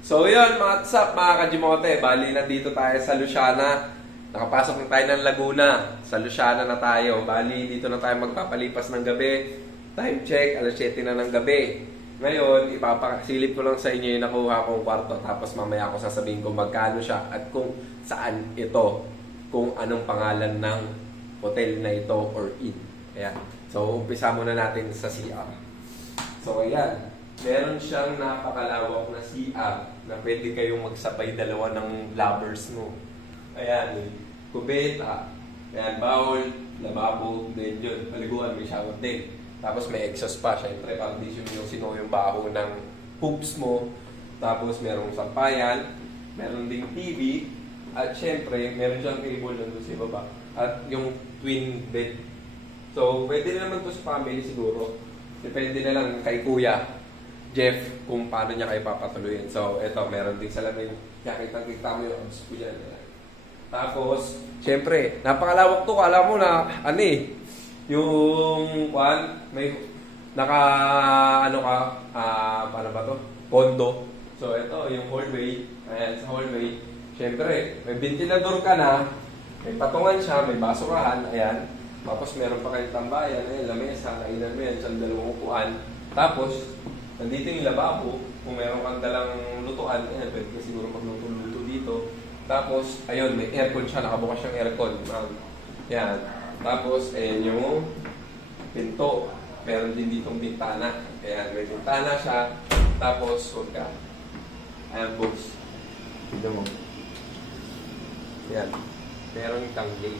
So yun mga tsap, mga kajimote, bali nandito tayo sa Luciana. Nakapasok na tayo ng Laguna, sa Luciana na tayo. Bali dito na tayo magpapalipas ng gabi. Time check, alas 7 na ng gabi. Ngayon, ipapakasilip ko lang sa inyo yung nakuha kong kwarto. Tapos mamaya ako sasabihin kung magkano siya at kung saan ito. Kung anong pangalan ng hotel na ito or inn. Ayan. So, umpisa muna natin sa CR. So, ayan. Meron siyang napakalawak na CR na pwede kayong magsabay dalawa ng lovers mo. Ayan. Kubeta. Ayan. Bawol. Lababo. Then yun. Paliguan. May shower din. Tapos may exhaust pa, syempre, para di sino yung baho ng hoops mo. Tapos merong sampayan, meron ding TV, at syempre, meron siyang table nandun sa ibaba. At yung twin bed. So, pwede naman to sa family siguro. Depende na lang kay Kuya Jeff kung paano niya kayo papatuloyin. So, eto, meron ding salamin. Kaya kita mo yung odds ko dyan. Tapos, syempre, napakalawak to. Alam mo na, ano eh, yung may ano ka, paano ba to? Condo. So ito yung hallway. Ayan sa hallway. Syempre, may ventilador ka na. May patungan siya, may basurahan. Ayan. Tapos meron pa kayong tambayan. Ayan, lamesa, kainan mo yan. Siyang dalawang upuan. Tapos, nandito yung lababo. Kung meron kang dalang lutuan, ayan, pwede ka siguro magluto-luto dito. Tapos, ayun, may aircon siya. Nakabukas siyang aircon. Ayan. Tapos, ayan yung pinto. Meron din ditong bintana. Ayan, may bintana siya. Tapos, huwag ka. Ayan, books. Dito mo. Ayan. Meron kang gate.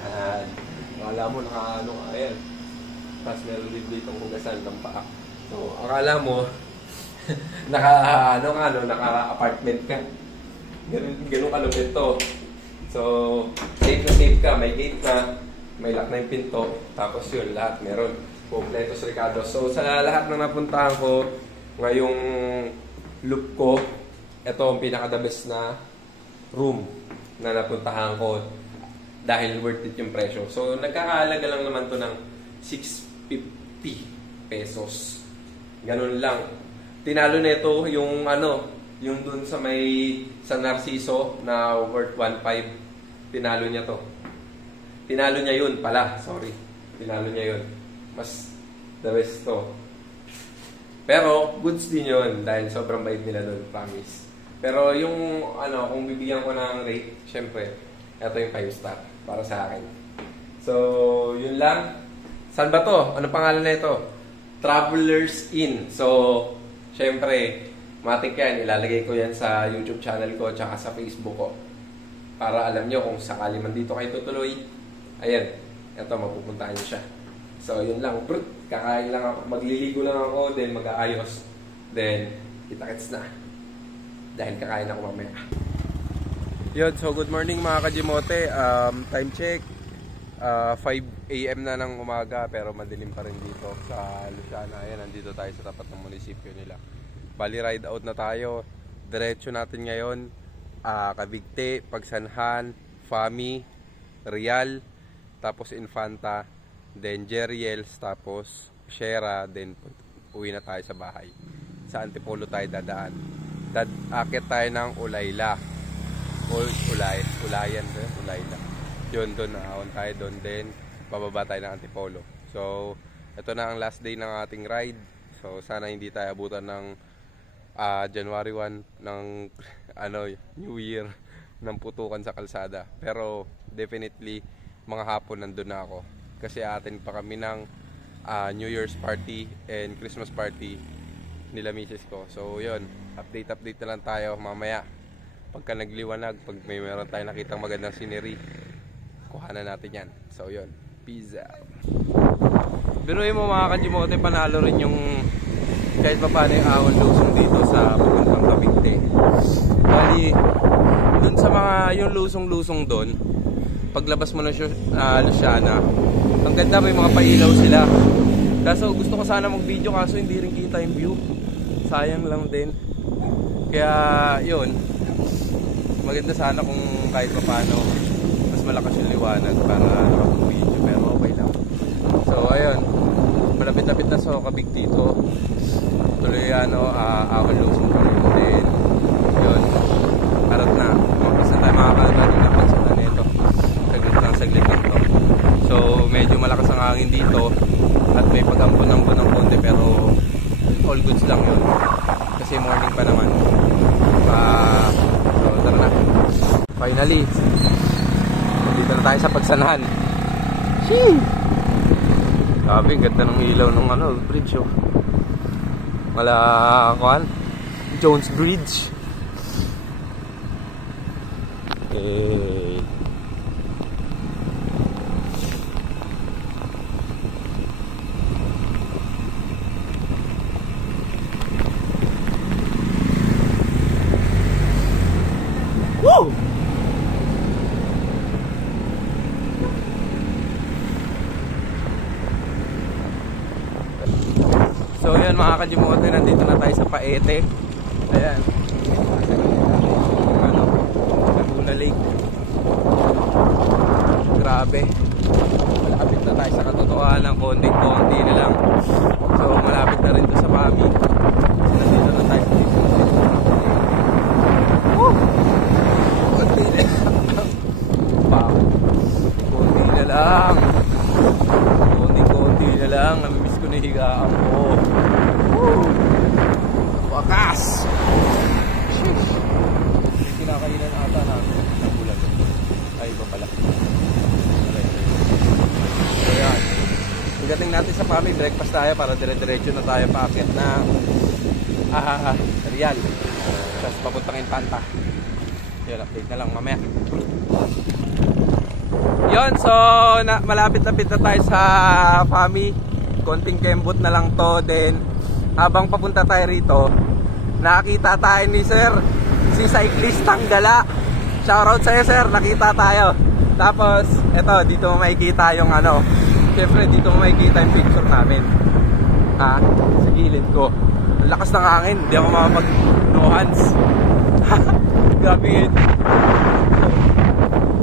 Ayan. Akala mo, naka-ano ka. Ayan. Tapos, meron din ditong hugasan ng paa. So, akala mo, naka-apartment ka. Ganun kalupit to. So, safe ka. May gate na. May lock na yung pinto, tapos yun, lahat meron. Kompletos Ricardo. So, sa lahat na napuntahan ko, ngayong loop ko, ito ang pinaka-the best na room na napuntahan ko dahil worth it yung presyo. So, nagkakahalaga lang naman to ng 650 pesos. Ganun lang. Tinalo nito yung yung dun sa sa Narciso na worth 1.5. Tinalo niya to. Tinalo niya yun pala. Sorry. Tinalo niya yun. Mas the best to. Pero, goods din yun dahil sobrang bait nila doon. Promise. Pero yung, kung bibigyan ko ng rate, syempre, ito yung 5 star para sa akin. So, yun lang. Saan ba to? Ano pangalan na ito? Travelers Inn. So, syempre, matik yan. Ilalagay ko yan sa YouTube channel ko at sa Facebook ko. Para alam nyo kung sakali man dito kayo tutuloy. Ayan, ito mapupuntahan nyo siya. So, yun lang. Kakain lang ako. Magliligo lang ako, then mag-aayos. Then, kita-kits na. Dahil kakain ako mamaya. Yun, so good morning mga kajimote. Time check. 5 AM na ng umaga, pero madilim pa rin dito sa Luciana. Ayan, nandito tayo sa tapat ng munisipyo nila. Bali, ride out na tayo. Diretso natin ngayon. Cavite, Pagsanhan, Fami, Real, tapos Infanta, then Jeriels, tapos Sierra, then uwi na tayo sa bahay. Sa Antipolo tayo dadaan. Akit tayo ng Ulayla. Ulayan doon, Ulayla. Yun, doon naahon tayo doon, then bababa tayo ng Antipolo. So, ito na ang last day ng ating ride. So, sana hindi tayo abutan ng January 1 ng New Year. ng putukan sa kalsada. Pero definitely mga hapon nandun na ako. Kasi atin pa kami ng New Year's party and Christmas party nila misis ko. So yun, update na lang tayo mamaya. Pagka nagliwanag, pag may meron tayo nakitang magandang scenery, kuhanan natin yan. So yun, peace out. Biruin mo mga Kajimote, panalo rin yung kahit pa paano yung awal lusong dito sa papuntang Cavite. Bali, dun sa mga yung lusong-lusong dun, paglabas mo ng Luciana, ang ganda, may mga pailaw sila. Kaso gusto ko sana mag-video, kaso hindi rin kita yung view. Sayang lang din. Kaya yun, maganda sana kung kahit pa paano mas malakas yung liwanag para makapag-video, pero okay lang. So ayun, malapit-lapit na sa Cavite dito. Tuloy awal lusong kami din. Yun, harap na. Umpisa tayo makakalaban ng pagsundan nito. Saglit lang to. So medyo malakas ang hangin dito at may pag-ambon-ambon ng konti, pero all goods lang yun kasi morning pa naman. So tara na. Finally, dito na tayo sa pagsanahan. Sabi, ganda ng ilaw ng bridge, oh. Wala Jones Bridge. Woo! So yun mga Kajimote, nandito na tayo sa Paete. Ayan, Laguna Lake. Grabe, malapit na tayo sa katotohanan, konting-konti na lang. So malapit na rin to sa Pami. Nandito na tayo sa dito. Konti na wow. Konti na lang. Konti na lang. Namimiss ko na higaan ko. Wakas! Sheesh! May kinakainan ata namin sa bulan. Ay, iba pala. So yan, pagdating natin sa Pami, breakfast tayo para dire-diretso na tayo paakit na Real. Tapos papuntang Infanta. Yun, update na lang mamaya. Yun, so malapit-lapit na tayo sa Pami. Konting kembot na lang to. Then habang papunta tayo rito, nakita tayo ni sir, si cyclistang Gala. Shoutout sa'yo sir, nakita tayo. Tapos eto, dito mo makikita yung syempre dito mo makikita yung picture namin sa gilid ko. Ang lakas ng hangin, hindi ako makapag no hands. Grabe yun.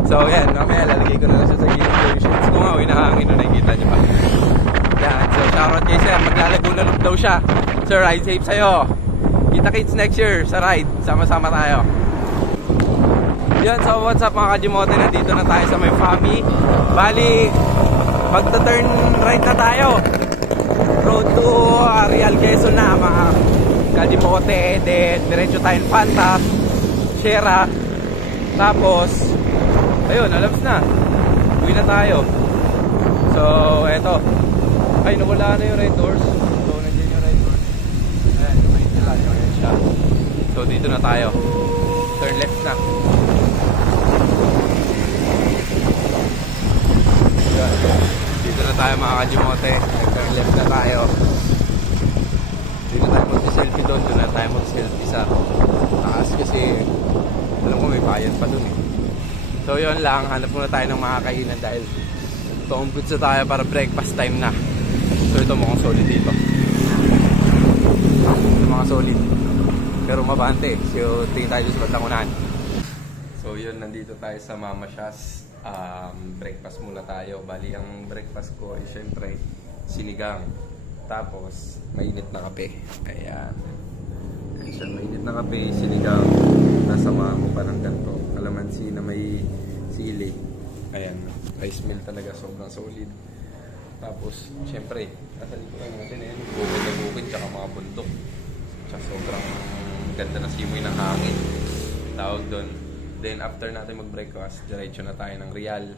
So yan, mamaya lalagay ko na lang siya sa gilid ko. Yung shorts ko nga, hinahangin na nakikita nyo pa. Yan, so shoutout kay sir, maglalaguna look daw siya. Sir, ride safe sa'yo. Kita kits next year sa ride, sama-sama tayo. Yan, so what's up mga Kajimote, nandito na tayo sa may Pami. Bali, magta-turn right na tayo. Road to Real Quezon na mga Kajimote. Then diretso tayo Infanta, Sierra. Tapos ayun, alabs na, uwi na tayo. So eto, ay nawala na yung red doors. So nandiyan yung red doors. Ayan, ayan siya. So dito na tayo, turn left na. Dito na tayo mga Kajimote, turn left na tayo. Dito tayo mag-selfie doon, doon na tayo mag-selfie sa taas kasi alam ko may bayan pa doon eh. So yun lang, hanap muna tayo ng makakainan dahil toong goods na tayo para breakfast time na. So ito mukhang solid dito. Mga solid, pero mabante. So tingin tayo sa bandang unahan. So yun, nandito tayo sa Mama Shas. Breakfast muna tayo. Bali ang breakfast ko ay syempre sinigang, tapos mainit na kape. Ayan, siya, mainit na kape, sinigang, nasa mamo pa ng ganito, kalamansi na may sili. Ayan, rice meal talaga, sobrang solid. Tapos syempre nasa likuran natin ayan, bukid na bukid tsaka mga bundok, tsaka sobrang ganda na simoy ng hangin, tawag doon. Then after natin mag-breakfast, diretso na tayo ng Real.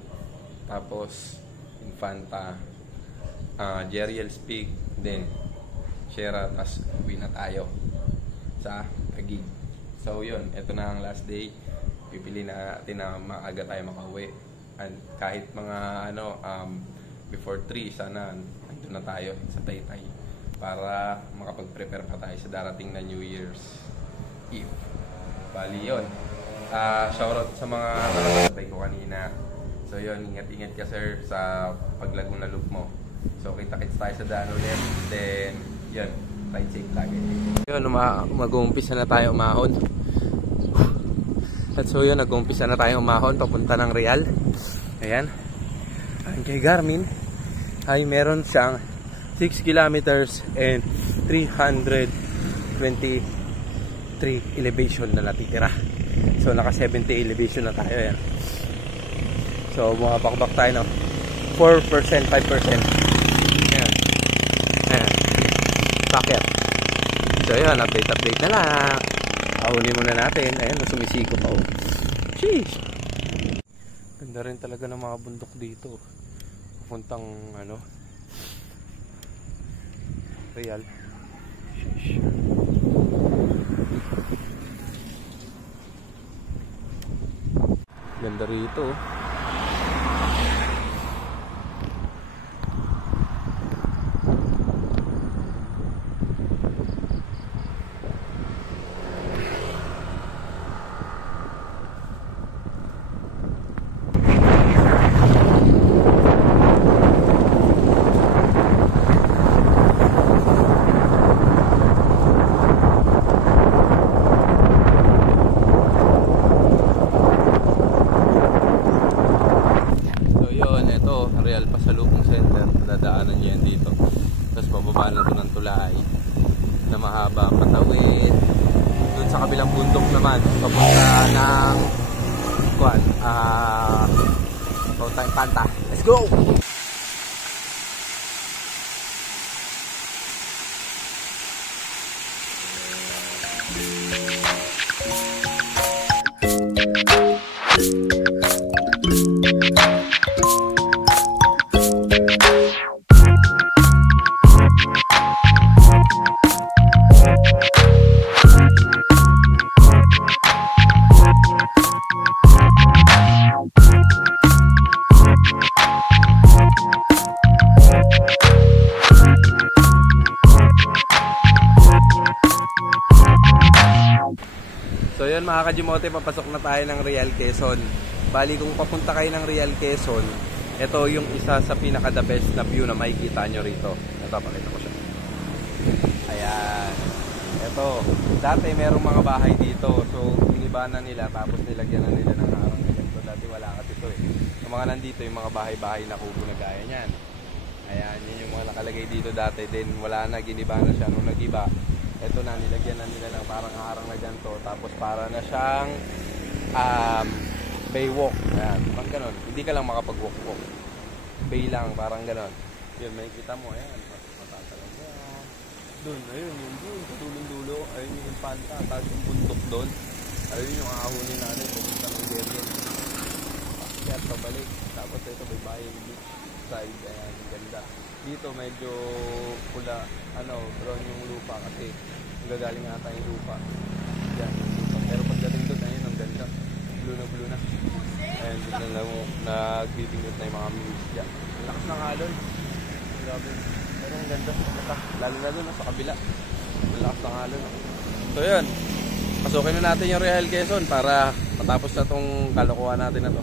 Tapos Infanta, Jeriel Speak, then Sierra, tapos uwi na tayo sa Taguig. So yun, ito na ang last day. Pipili na natin na maaga tayo makauwi. And kahit mga before 3, sana andun na tayo sa Taytay para makapag-prepare pa tayo sa darating na New Year's Eve. Bali yun. Shoutout sa mga nakasabay ko kanina. So yun, ingat-ingat ka sir sa paglago na loop mo. So kita-kits tayo sa daan ulit. Then yun, ride safe lagi. Yun, mag-uumpisa na tayo umahon. At so yun, nag-uumpisa na tayo umahon papunta ng Real. Ayan. Ang kay Garmin ay meron siyang 6 kilometers and 323 elevation na natitira. So naka 70 elevation na tayo. Ayan. So bumabakbak tayo ng 4%, 5%. Ayan. Ayan. Packet. So yun, update na lang. Ahuli muna natin. Ayan, sumisiko pa. Oh. Sheesh. Ganda rin talaga ng mga bundok dito. Pupuntang Real. Sheesh. Ganda rito. Real Pasalubong Center, dadaanan niyo yan dito. Tapos bababa na ito ng tulay na mahaba patawid doon sa kabilang bundok naman papunta ng Panta. Let's go! So yun mga Kajimote, papasok na tayo ng Real Quezon. Bali kung papunta kayo ng Real Quezon, ito yung isa sa pinaka-the best na view na makikita nyo rito. Ito, pakita ko siya. Ayan. Ito, dati merong mga bahay dito. So iniba na nila, tapos nilagyan na nila ng harang na ganito. Dati wala kasi ito eh. Yung mga nandito, yung mga bahay-bahay na kubo na gaya nyan. Ayan, yun yung mga nakalagay dito dati. Then wala na, giniba na siya. Nung nagiba, ito na, nilagyan na nila ng parang harang na ganito. Tapos para na siyang baywalk. Ayan, parang ganon. Hindi ka lang makapag-walk-walk. Bay lang, parang ganon. Yun, may kita mo. Ayan, matatalang yan. Doon, ayun, yung doon, sa dulong-dulo. Ayun yung Infanta, tapos yung bundok doon. Ayun yung ahunin natin, pumunta ng Jeriel. Kaya pabalik. Tapos ito, may bayan beach side. Ayan, ganda. Dito medyo pula, brown yung lupa kasi gagaling ata yung lupa. Yan, pero pagdating doon, ayun, ang ganda. Blue na. Ayun, doon na lang nagbibingot na yung mga minis dyan. Ang lakas ng alon. Grabe. Pero ang ganda. Lalo na doon, sa kabila. Ang lakas ng alon. So yun, pasukin na natin yung Real Quezon para matapos na itong kalokohan natin na to.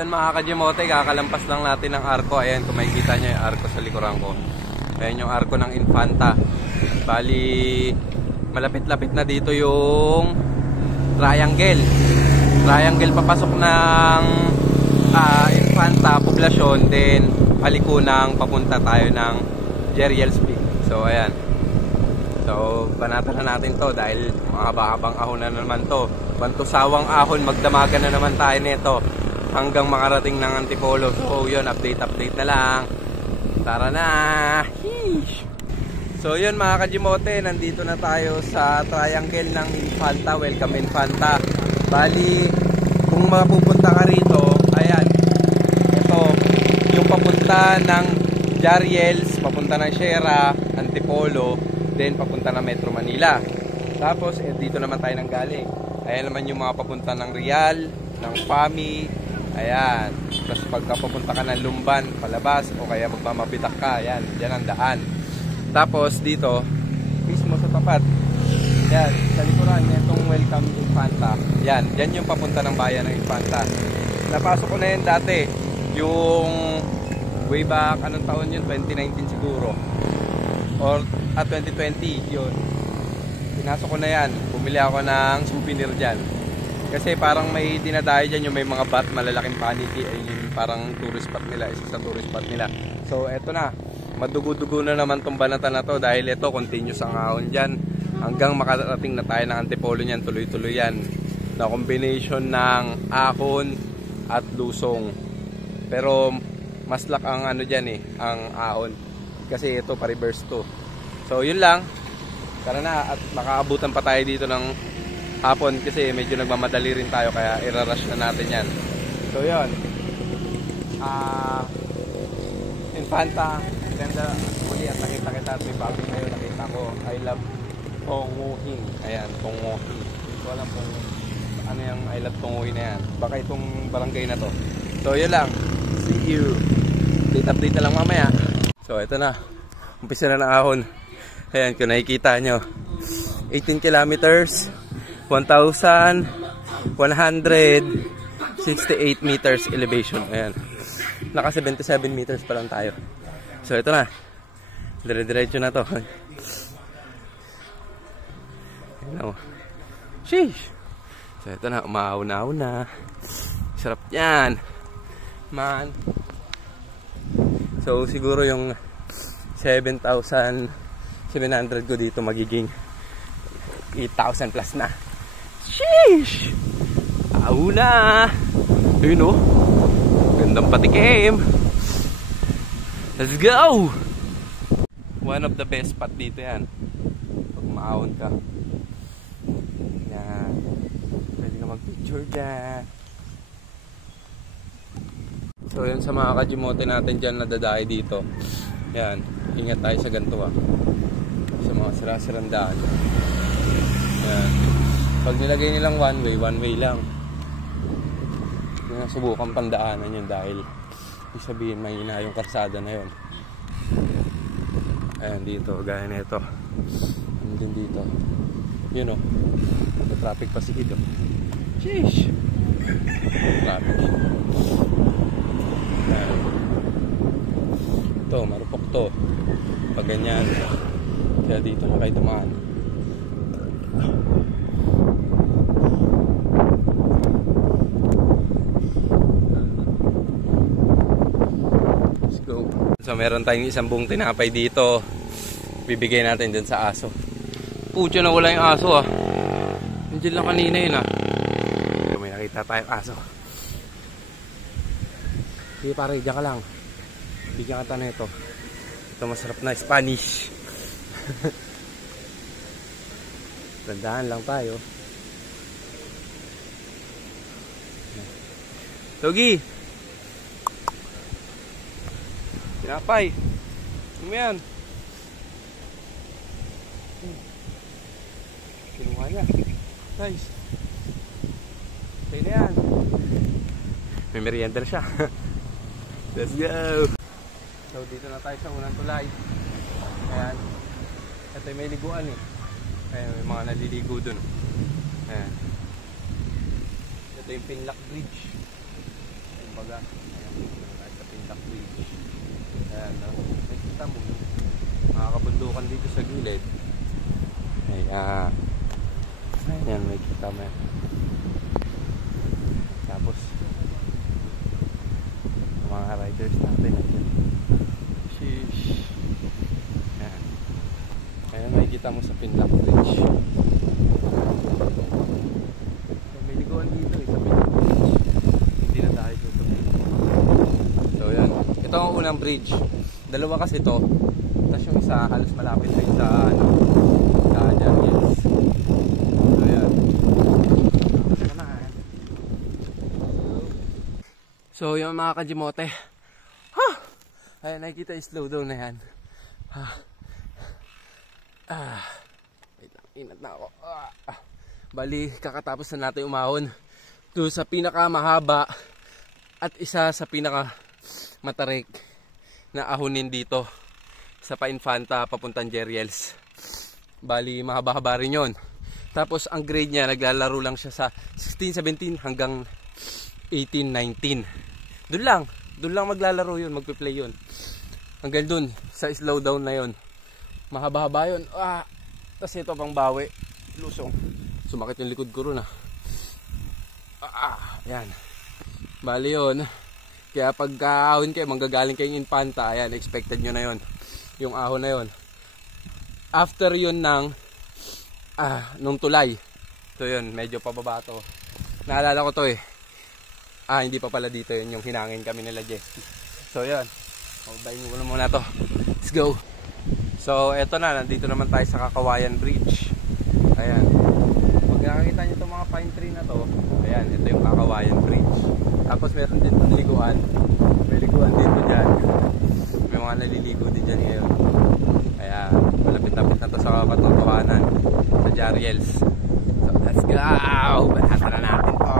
yun mga kajimote, kakalampas lang natin ng arko. Ayan, kung makikita nyo yung arko sa likuran ko. Ayan yung arko ng Infanta. Bali, malapit-lapit na dito yung triangle. Triangle papasok ng Infanta, poblasyon. Then, Palikunang, papunta tayo ng Jeriel's Peak. So, ayan. So, banatan na natin to dahil makabang ahon na naman to. Bantusawang ahon, magdamagan na naman tayo nito hanggang makarating ng Antipolo. So, yun, update na lang. Tara na! Sheesh! So, yun mga kajimote, nandito na tayo sa triangle ng Infanta. Welcome Infanta. Bali, kung mapupunta ka rito, ayan, ito, yung papunta ng Jeriel's, papunta ng Sierra, Antipolo, then papunta ng Metro Manila. Tapos, dito naman tayo nang galing. Ayan naman yung mga papunta ng Real, ng Pami. Ayan. Tapos pagka papunta ka ng Lumban, palabas, o kaya magmamabitak ka, ayan, dyan ang daan. Tapos dito, mismo sa tapat, yan, sa likuran, itong Welcome Infanta. Yan, dyan yung papunta ng bayan ng Infanta. Napasok ko na yun dati, yung way back, anong taon yun? 2019 siguro. Or 2020, yun. Pinasok ko na yan. Bumili ako ng souvenir dyan. Kasi parang may dinadayo dyan yung may mga bat, malalaking paniki. Ay yung parang tourist spot nila, isa sa tourist spot nila. So eto na, madugo-dugo na naman tong banatan na to dahil ito continuous ang ahon dyan. Hanggang makarating na tayo ng Antipolo niyan, tuloy-tuloy yan. Na combination ng ahon at lusong. Pero mas lak ang ano dyan eh, ang ahon. Kasi ito pa-reverse to. So yun lang. Tara na at makaabutan pa tayo dito ng hapon kasi medyo nagmamadali rin tayo kaya irarush na natin yan. So yun, Infanta, ganda muli at nakita kita at may bagong ngayon nakita ko. I love Tonguhin. Ayan, Tonguhin. Hindi ko alam kung ano yung I love Tonguhin na yan. Baka itong barangay na to. So yun lang, see you. Update na lang mamaya. So ito na, umpisa na ng ahon. Ayan, kung nakikita nyo, 18 kilometers, 1,168 meters elevation. Ayan, naka 77 meters pa lang tayo. So ito na, dire-diretso na to. Ayan o, sheesh. So ito na, umaaw na. Sarap yan, man. So siguro yung 7,700 ko dito magiging 8,000 plus na. Sheesh! Tao na! Ayun o. Gandang patikim. Let's go! One of the best spot dito yan. Pag maahon ka. Yan. Pwede ka mag-picture dyan. So yun sa mga kajimote natin dyan na dadayo dito. Yan. Ingat tayo sa ganito sa mga sira-sirang daan. Yan. Pag nilagay nilang one way lang. Yan, subukan pandaanan yun dahil isabihin mahina yung karsada na yun. Ayan dito, gaya na ito. Ano din dito. Yun o. May traffic pa si Kido. Sheesh! Traffic. Ayan. Ito, marupok to. Pag ganyan. Kaya dito na kayo dumaan. Let's go. So meron tayong isang buong tinapay dito. Bibigay natin dun sa aso. Pucho na wala yung aso ah. Nandiyan lang kanina yun ah. May nakita tayong aso. Sige pare, diyan ka lang. Bigyan ka na ito. Ito masarap na Spanish. Tandaan lang tayo. Togi! Tinapay! Ano yan? Kinuha niya. Guys. Tayo na yan. May merienda na siya. Let's go! So dito na tayo sa unang tulay. Ayan. Ito may liguan eh. Ayan, may mga naliligo dun. Ayan. Ito yung Pinlock Bridge. Yung kumbaga. Ayan, tayo sa Pinlock Bridge. Ayan, no? Nakikita mo, makakabundukan dito sa gilid. Ayan. Ayan, may kita mo yan. Tapos, mga riders natin. Ayan. Sheesh. Ayan. Ayan, may kita mo sa Pinlock Bridge. May liguan dito sa Pinlock Bridge. Hindi na tayo dito. So, ayan. Ito ang unang bridge. Dalawa kasi ito. Tapos yung isa, halos malapit rin sa, sa Jariels. So, ayan. So, yung mga kajimote. Ayan, nakikita yung slow down na yan. Wait lang, inat na ako. Bali, kakatapos na natin umahon. Ito sa pinakamahaba at isa sa pinakamatarik na ahonin dito sa Pa-Infanta papuntang Jeriels. Bali, mahaba-haba rin yun. Tapos, ang grade niya, naglalaro lang siya sa 16-17 hanggang 18-19. Doon lang maglalaro yun, magpe-play yun. Hanggang doon, sa slowdown na yun. Mahaba-haba yun. Tapos ito pang bawi. Lusong. Sumakit yung likod ko ron Yan. Bali yun. Kaya pagka-ahon kayo, manggagaling kayong Infanta, ayan, expected nyo na yun. Yung ahon na yun. After yun ng nung tulay. So yun, medyo pababa to. Naalala ko to hindi pa pala dito yun yung hinangin kami nila Jessie. So yun. Bayin mo muna to. Let's go. So eto na, nandito naman tayo sa Kakawayan Bridge. Ayan. Pag nakakita nyo itong mga pine tree na to, ayan, ito yung Kakawayan Bridge. Tapos meron din itong liguan. May liguan dito dyan. May mga naliligo din dyan ngayon. Kaya malapit-lapit na to sa katotohanan sa Jariels. So let's go! Balata na natin to.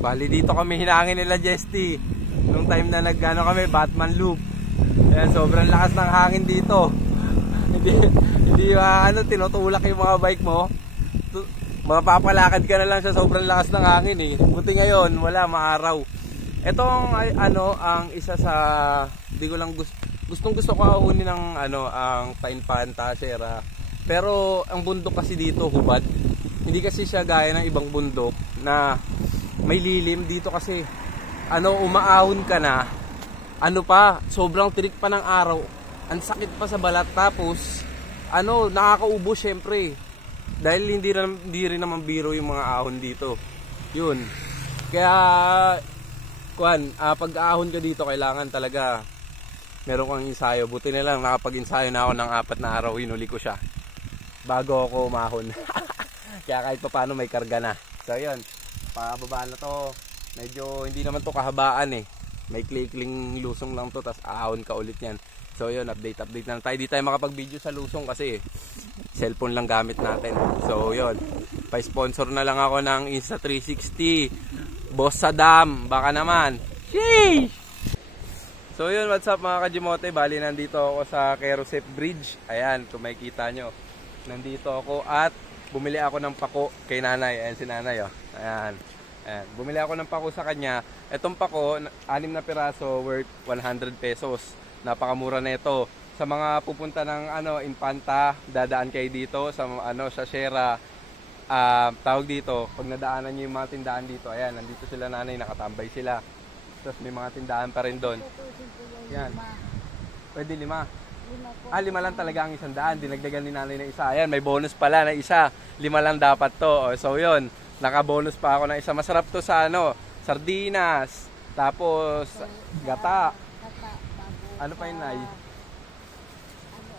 Bali dito kami hinangin nila Jessie. Nung time na nagano kami, Batman loop. Ayan, sobrang lakas ng hangin dito. Hindi tinutulak yung mga bike mo. Mapapalakad ka na lang sa sobrang lakas ng hangin Buti ngayon, wala, maaraw. Ito ang isa sa di ko lang gustong gusto ko aunin ng ang Pa-Infanta Sierra. Pero ang bundok kasi dito hubad. Hindi kasi siya gaya ng ibang bundok na may lilim dito kasi umaahon ka na. Sobrang tirik pa ng araw. Ang sakit pa sa balat tapos nakakaubo syempre. Dahil hindi rin naman biro yung mga ahon dito. Yun. Kaya pag ahon ka dito kailangan talaga meron kang ensayo. Buti na lang nakapag-ensayo na ako ng 4 na araw, hinuli ko siya bago ako umahon. Kaya kahit pa paano may karga na. So yun, pababa na to. Medyo hindi naman to kahabaan may klikling lusong lang to, tas ahon ka ulit yan. So yun, update na tayo. Di tayo makapag-video sa lusong kasi cellphone lang gamit natin. So yun, pa-sponsor na lang ako ng Insta360. Boss Saddam, baka naman. Sheesh! So yun, what's up mga kajimote? Bali, nandito ako sa Kerosep Bridge. Ayan, kung makikita nyo. Nandito ako at bumili ako ng pako kay nanay. Ayan si nanay Ayan. Ayan. Bumili ako ng pako sa kanya. Etong pako, 6 na piraso worth 100 pesos. Napakamura na ito. Sa mga pupunta ng Infanta, dadaan kayo dito sa sa Sierra. Tawag dito, pag nadaanan nyo yung mga tindahan dito, ayan, nandito sila nanay, nakatambay sila. Tapos may mga tindahan pa rin doon. Yan. Pwede 5. 5 lang talaga ang 100. Dinagdagan ni nanay ng isa. Ayan, may bonus pala na isa. 5 lang dapat to. So yun, naka-bonus pa ako ng isa. Masarap to sa sardinas. Tapos gata. Ano pa yun, Nay?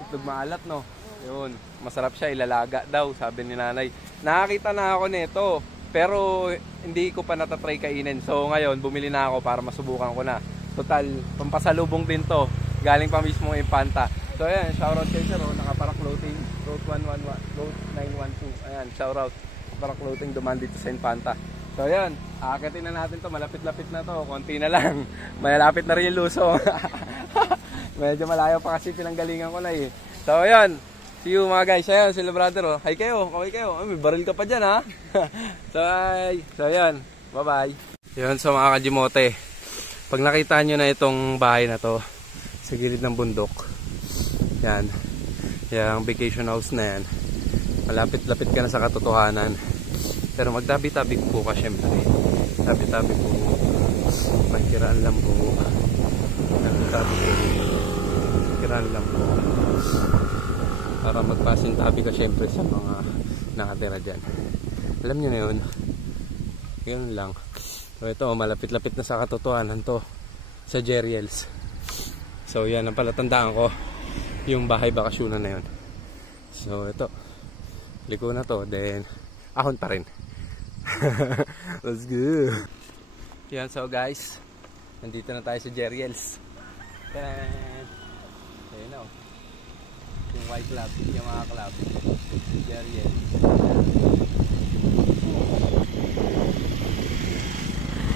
Itlog maalat, no? Yun, masarap siya, ilalaga daw, sabi ni nanay. Nakakita na ako nito, pero hindi ko pa natatry kainin. So ngayon, bumili na ako para masubukan ko na. Total, pampasalubong din to. Galing pa mismo Infanta. So ayan, shoutout kay Sir, nakaparak clothing, Road 111, Road 912. Ayan, shoutout. Nakaparak clothing, duman dito sa Infanta. So ayan, akitin na natin to, malapit-lapit na to, konti na lang. Malapit na rin yung lusong. Medyo malayo pa kasi pinanggalingan ko na So ayan, see you mga guys. Ayan, sila brother Hi kayo, kaway kayo. May baril ka pa dyan So ayan, Bye-bye. Yun, so mga kajimote, pag nakita nyo na itong bahay na to sa gilid ng bundok, yan, yung vacation house na yan, malapit-lapit ka na sa katotohanan. Pero magtabi-tabi po ka syempre. Tabi-tabi po. May kiraan lang po. Tabi-tabi po. Kiraan lang po. Para magpasintabi ka syempre sa mga nakatira dyan. Alam nyo na yun. Yun lang. So ito, malapit-lapit na sa katotohanan to. Sa Jeriels. So yan, ang palatandaan ko. Yung bahay bakasyonan na yun. So ito. Liko na to. Then, ahon pa rin. Let's go. Yan, so guys. Nandito na tayo sa Jeriels. Ayun na. Yung white club, yung mga club. Jeriels.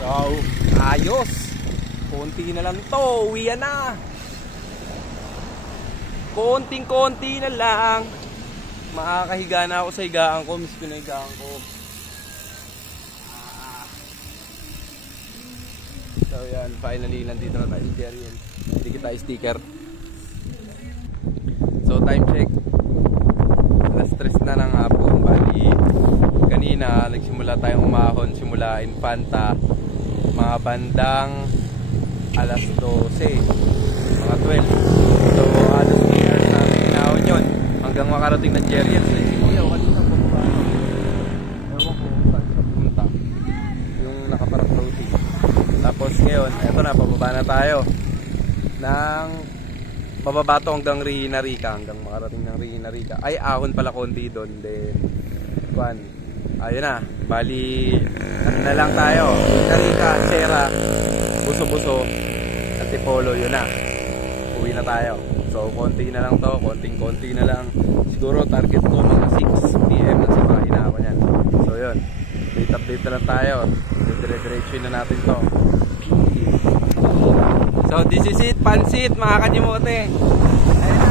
So, ayos. Konti na lang to. Uwian na. Konting-konti na lang. Makakahiga na ako sa higaan ko. Miss ko na higaan ko. So yan, finally nandito na tayo sa Jeriels. Hindi kita sticker. So time check. Alas 3 na ng hapon. Bali, kanina nagsimula tayong umahon. Simula Infanta. Mga bandang alas 12. Mga 12. So alas 3 hours namin inahon yun. Hanggang makarating ng Jeriels. Simuyaw, kanina bumaba. Ewan ko saan siya pumunta. Yung nakaparang floating. Tapos ngayon, eto na, pababa na tayo. Nang bababa to hanggang Rihinarica. Hanggang makarating ng Rihinarica. Ay, ahon pala konti doon. Then, ayun na. Bali, ano na lang tayo. Rihinarica, Sera, Buso-Buso, at Tipolo, yun na. Uwi na tayo. So, konti na lang to. Konting-konti na lang. Siguro, target ko mga 6 PM na sa bahay na ako yan. So, yun. Update na lang tayo. Dire-diretso na natin to. So, this is it. Pansit, mga kanyimote. Ayun na.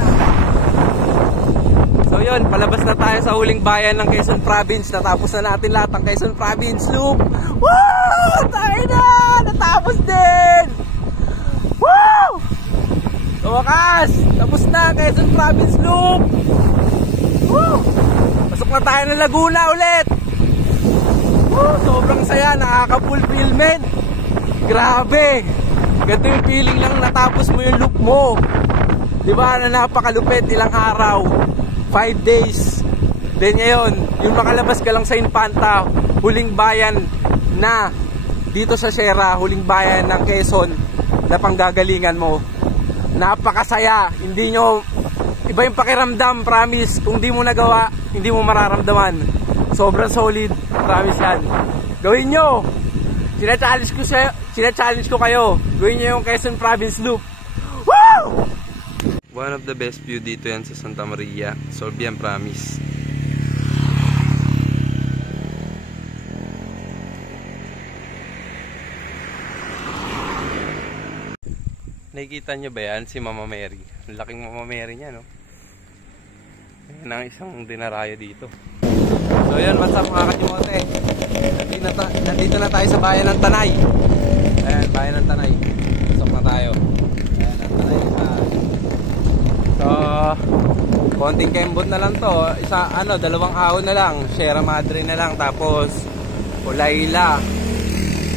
So, yun. Palabas na tayo sa huling bayan ng Quezon Province. Natapos na natin lahat ng Quezon Province loop. Woo! Tayo na! Natapos din! Woo! So, wakas! Tapos na, Quezon Province loop! Woo! Pasok na tayo ng Laguna ulit! Woo! Sobrang saya, nakaka-fulfillment! Grabe! Ganito yung feeling lang natapos mo yung loop mo. Diba na napakalupit, ilang araw, 5 days. Then ngayon, yung makalabas ka lang sa Infanta, huling bayan na dito sa Sierra, huling bayan ng Quezon na panggagalingan mo. Napakasaya. Hindi nyo, iba yung pakiramdam, promise. Kung di mo nagawa, hindi mo mararamdaman. Sobrang solid, promise yan. Gawin nyo. Sina-challenge ko kayo. Gawin nyo yung Quezon Province loop. Woo! One of the best view dito yan sa Santa Maria. Solve yan, promise. Nakikita nyo ba yan? Si Mama Mary. Ang laking Mama Mary niya, no? Yan ang isang dinarayo dito. So yan, what's up mga kachimote? Nandito na tayo sa bayan ng Tanay. Ayan, bayan ng Tanay. Pasok na tayo. Ayan, ang Tanay isa. So, konting kembot na lang to. Isa, dalawang ahon na lang. Sierra Madre na lang. Tapos, Ulayla.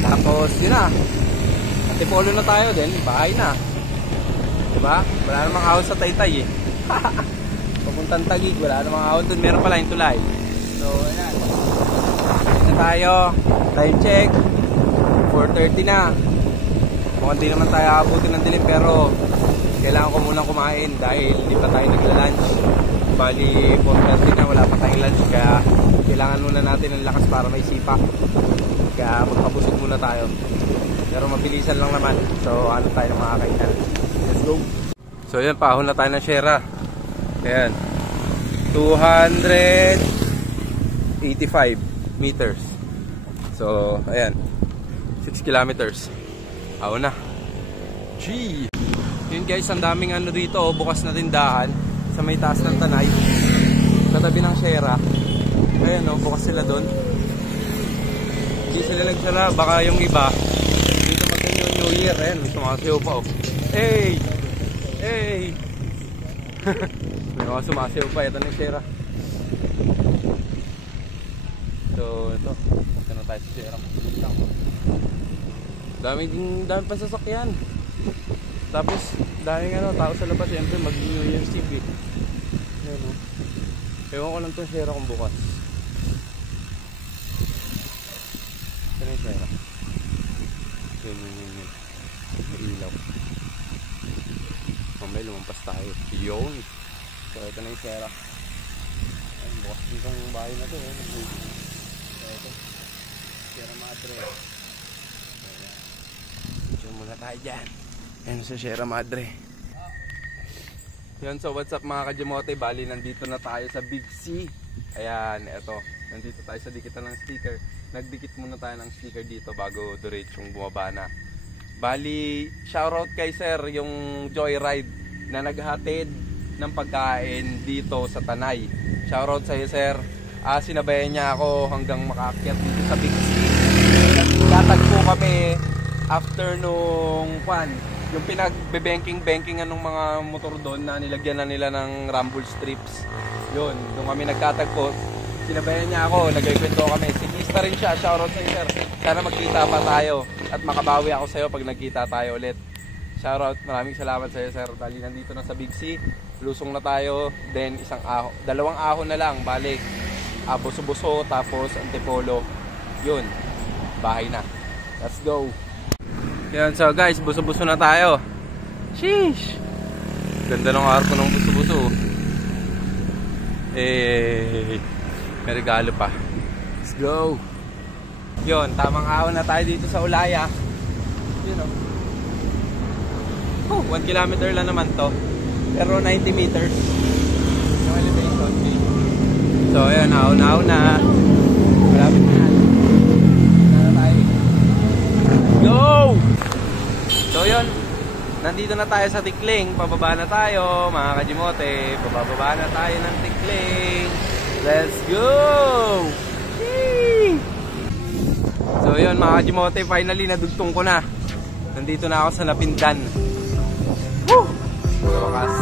Tapos, yun na. Tipolo na tayo din. Bahay na. Diba? Wala namang ahon sa Taytay eh. Papuntang Taguig. Wala namang ahon dun. Meron pala yung tulay. So, ayan. Ayan na tayo. Time check. 4:30 na. Mukhang di naman tayo abutin ng dilim. Pero, kailangan ko munang kumain. Dahil hindi pa tayo nagla-lunch. Bali, 4:30 na. Wala pa tayong lunch. Kaya, kailangan muna natin ng lakas para may sipa. Kaya, magpabusog muna tayo. Pero mabilisan lang naman. So, ano tayo ng mga kainan. Let's go. So, yan. Paahon na tayo ng Sierra. Ayan. 285 meters. So, ayan. 6 kilometers. Ahon na. Gee! Yun guys, ang daming ano dito. Bukas na tindahan. Sa may taas ng Tanay. Sa tabi ng Sierra. Ayan o, bukas sila doon. Hindi sila nagsara. Baka yung iba, dito mag New Year. Ayan, may sumasayaw pa oh. Hey! Hey! May mga sumasayaw pa. Ito na yung Sierra. So, ito. Ito na tayo sa Sierra. Dami pa sasakyan. Tapos, daming tao sa labas. Siyempre, mag-New Year's Eve. Ayan o. Ewan ko lang itong Sierra kung bukas. Ito na yung Sierra. Yun. May ilaw. Mamaya lumampas tayo. Yun. So, ito na yung Sierra. Ayan, bukas dito yung bahay na ito. Ito. Sierra Madre. Diyan muna tayo dyan. Ayan sa Sierra Madre. Yun, so what's up mga Kajimote? Bali, nandito na tayo sa Big C. Ayan, eto. Nandito tayo sa dikitan ng sticker. Nagdikit muna tayo ng sticker dito bago diretsong bumaba na. Bali, shoutout kay Sir yung Joyride na naghatid ng pagkain dito sa Tanay. Shoutout sa iyo, Sir. Sinabayan niya ako hanggang makaakyat dito sa Big C. Nagtatagpo kami after nung yung pinagbe-banking-bankingan ng mga motor doon na nilagyan na nila ng rumble strips. Yun, doon kami nagtatagpo. Sinabayan niya ako, nagkikwento kami. Siklista rin siya, shoutout sa iyo, Sir. Sana magkita pa tayo at makabawi ako sa iyo pag nagkita tayo ulit. Shoutout, maraming salamat sa iyo, Sir. Dali nandito na sa Big C. Lusong na tayo, then dalawang ahon na lang, balik. Buso-buso, tapos Antipolo. Yun, bahay na. Let's go. Yan, so guys, buso-buso na tayo. Sheesh! Ganda ng arko ng buso-buso. May regalo pa. Let's go! Yun, tamang ahon na tayo dito sa Ulaya. Yun oh. 1 kilometer lang naman to. Pero 90 meters. Yung elevation. So yun, ahon-ahon na. Malapit na. Go! So yun, nandito na tayo sa Tikling. Pababa na tayo mga Kajimote. Pababa na tayo ng Tikling. Let's go! Yee! So yun mga Kajimote, finally nadugtong ko na. Nandito na ako sa Napindan. Woo! Sa wakas,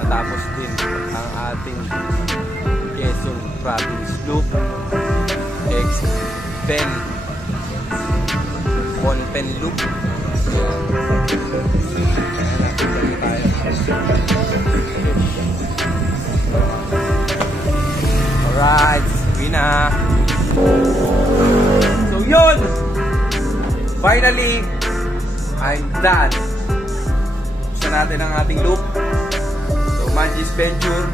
natapos din ang ating Quezon Province Loop X-Pen Pen Loop. Alright, sabi na. So yun, finally I'm done. Buksan natin ang ating loop. So Manji's Venture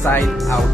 sign out.